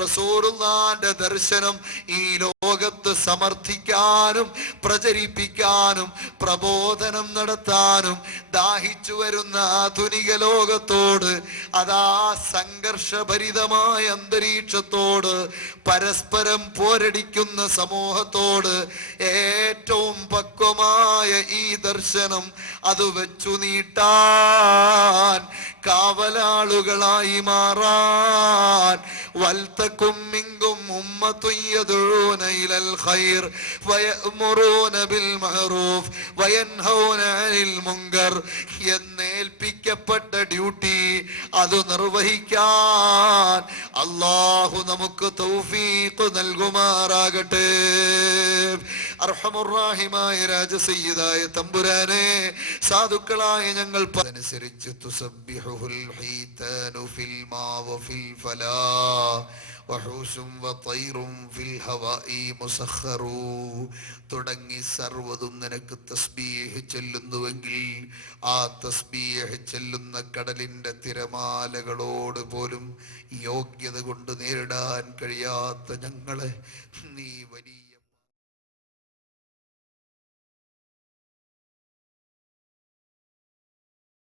റസൂലുള്ളാഹിന്റെ ദർശനം ഈ ലോകത്ത് സമർത്ഥിക്കാനും പ്രചരിപ്പിക്കാനും പ്രബോധനം നടത്താനും ദാഹിച്ചു വരുന്ന ആധുനിക ലോകത്തോട്, അതാ സംഘർഷഭരിതമായ അന്തരീക്ഷത്തോട്, പരസ്പരം പോരടിക്കുന്ന സമൂഹത്തോട് ഏറ്റവും പക്വമായ ഈ ദർശനം അത് വെച്ചു നീട്ടാൻ, കാവലാളുകളായി മാറാൻ, വൽതകും മിൻകും ഉമ്മത്തുൻ യദ്ഊന ഇലൽ ഖൈർ വയഅ്മുറൂന ബിൽ മഅറൂഫ് വയൻഹൗന അനിൽ മുൻകർ എന്നേൽപ്പിക്കപ്പെട്ട ഡ്യൂട്ടി അത് നിർവഹിക്കാൻ അല്ലാഹു നമുക്ക് തൗഫീഖ് നൽകുമാറാകട്ടെ. അർഹമുർ റഹീമായ രാജസയ്യിദായ തമ്പുരാനെ, സാധുക്കളായ ഞങ്ങൾ അനുസരിച്ച് തുസബ്ബിഹുൽ ഹീതാനു ഫിൽ മാ വഫിൽ ഫലാ വഹൂസും വതൈറും ഫിൽ ഹവാഇ മുസഖറു തുടങ്ങി സർവ്വതും നിനക്ക് തസ്ബീഹ് ചൊല്ലുന്നുവെങ്കിൽ ആ തസ്ബീഹ് ചൊല്ലുന്ന കടലിന്റെ തിരമാലകളോട് പോലും യോഗ്യത കൊണ്ട് നേരിടാൻ കഴിയാത്ത ഞങ്ങളെ നീ വലിയ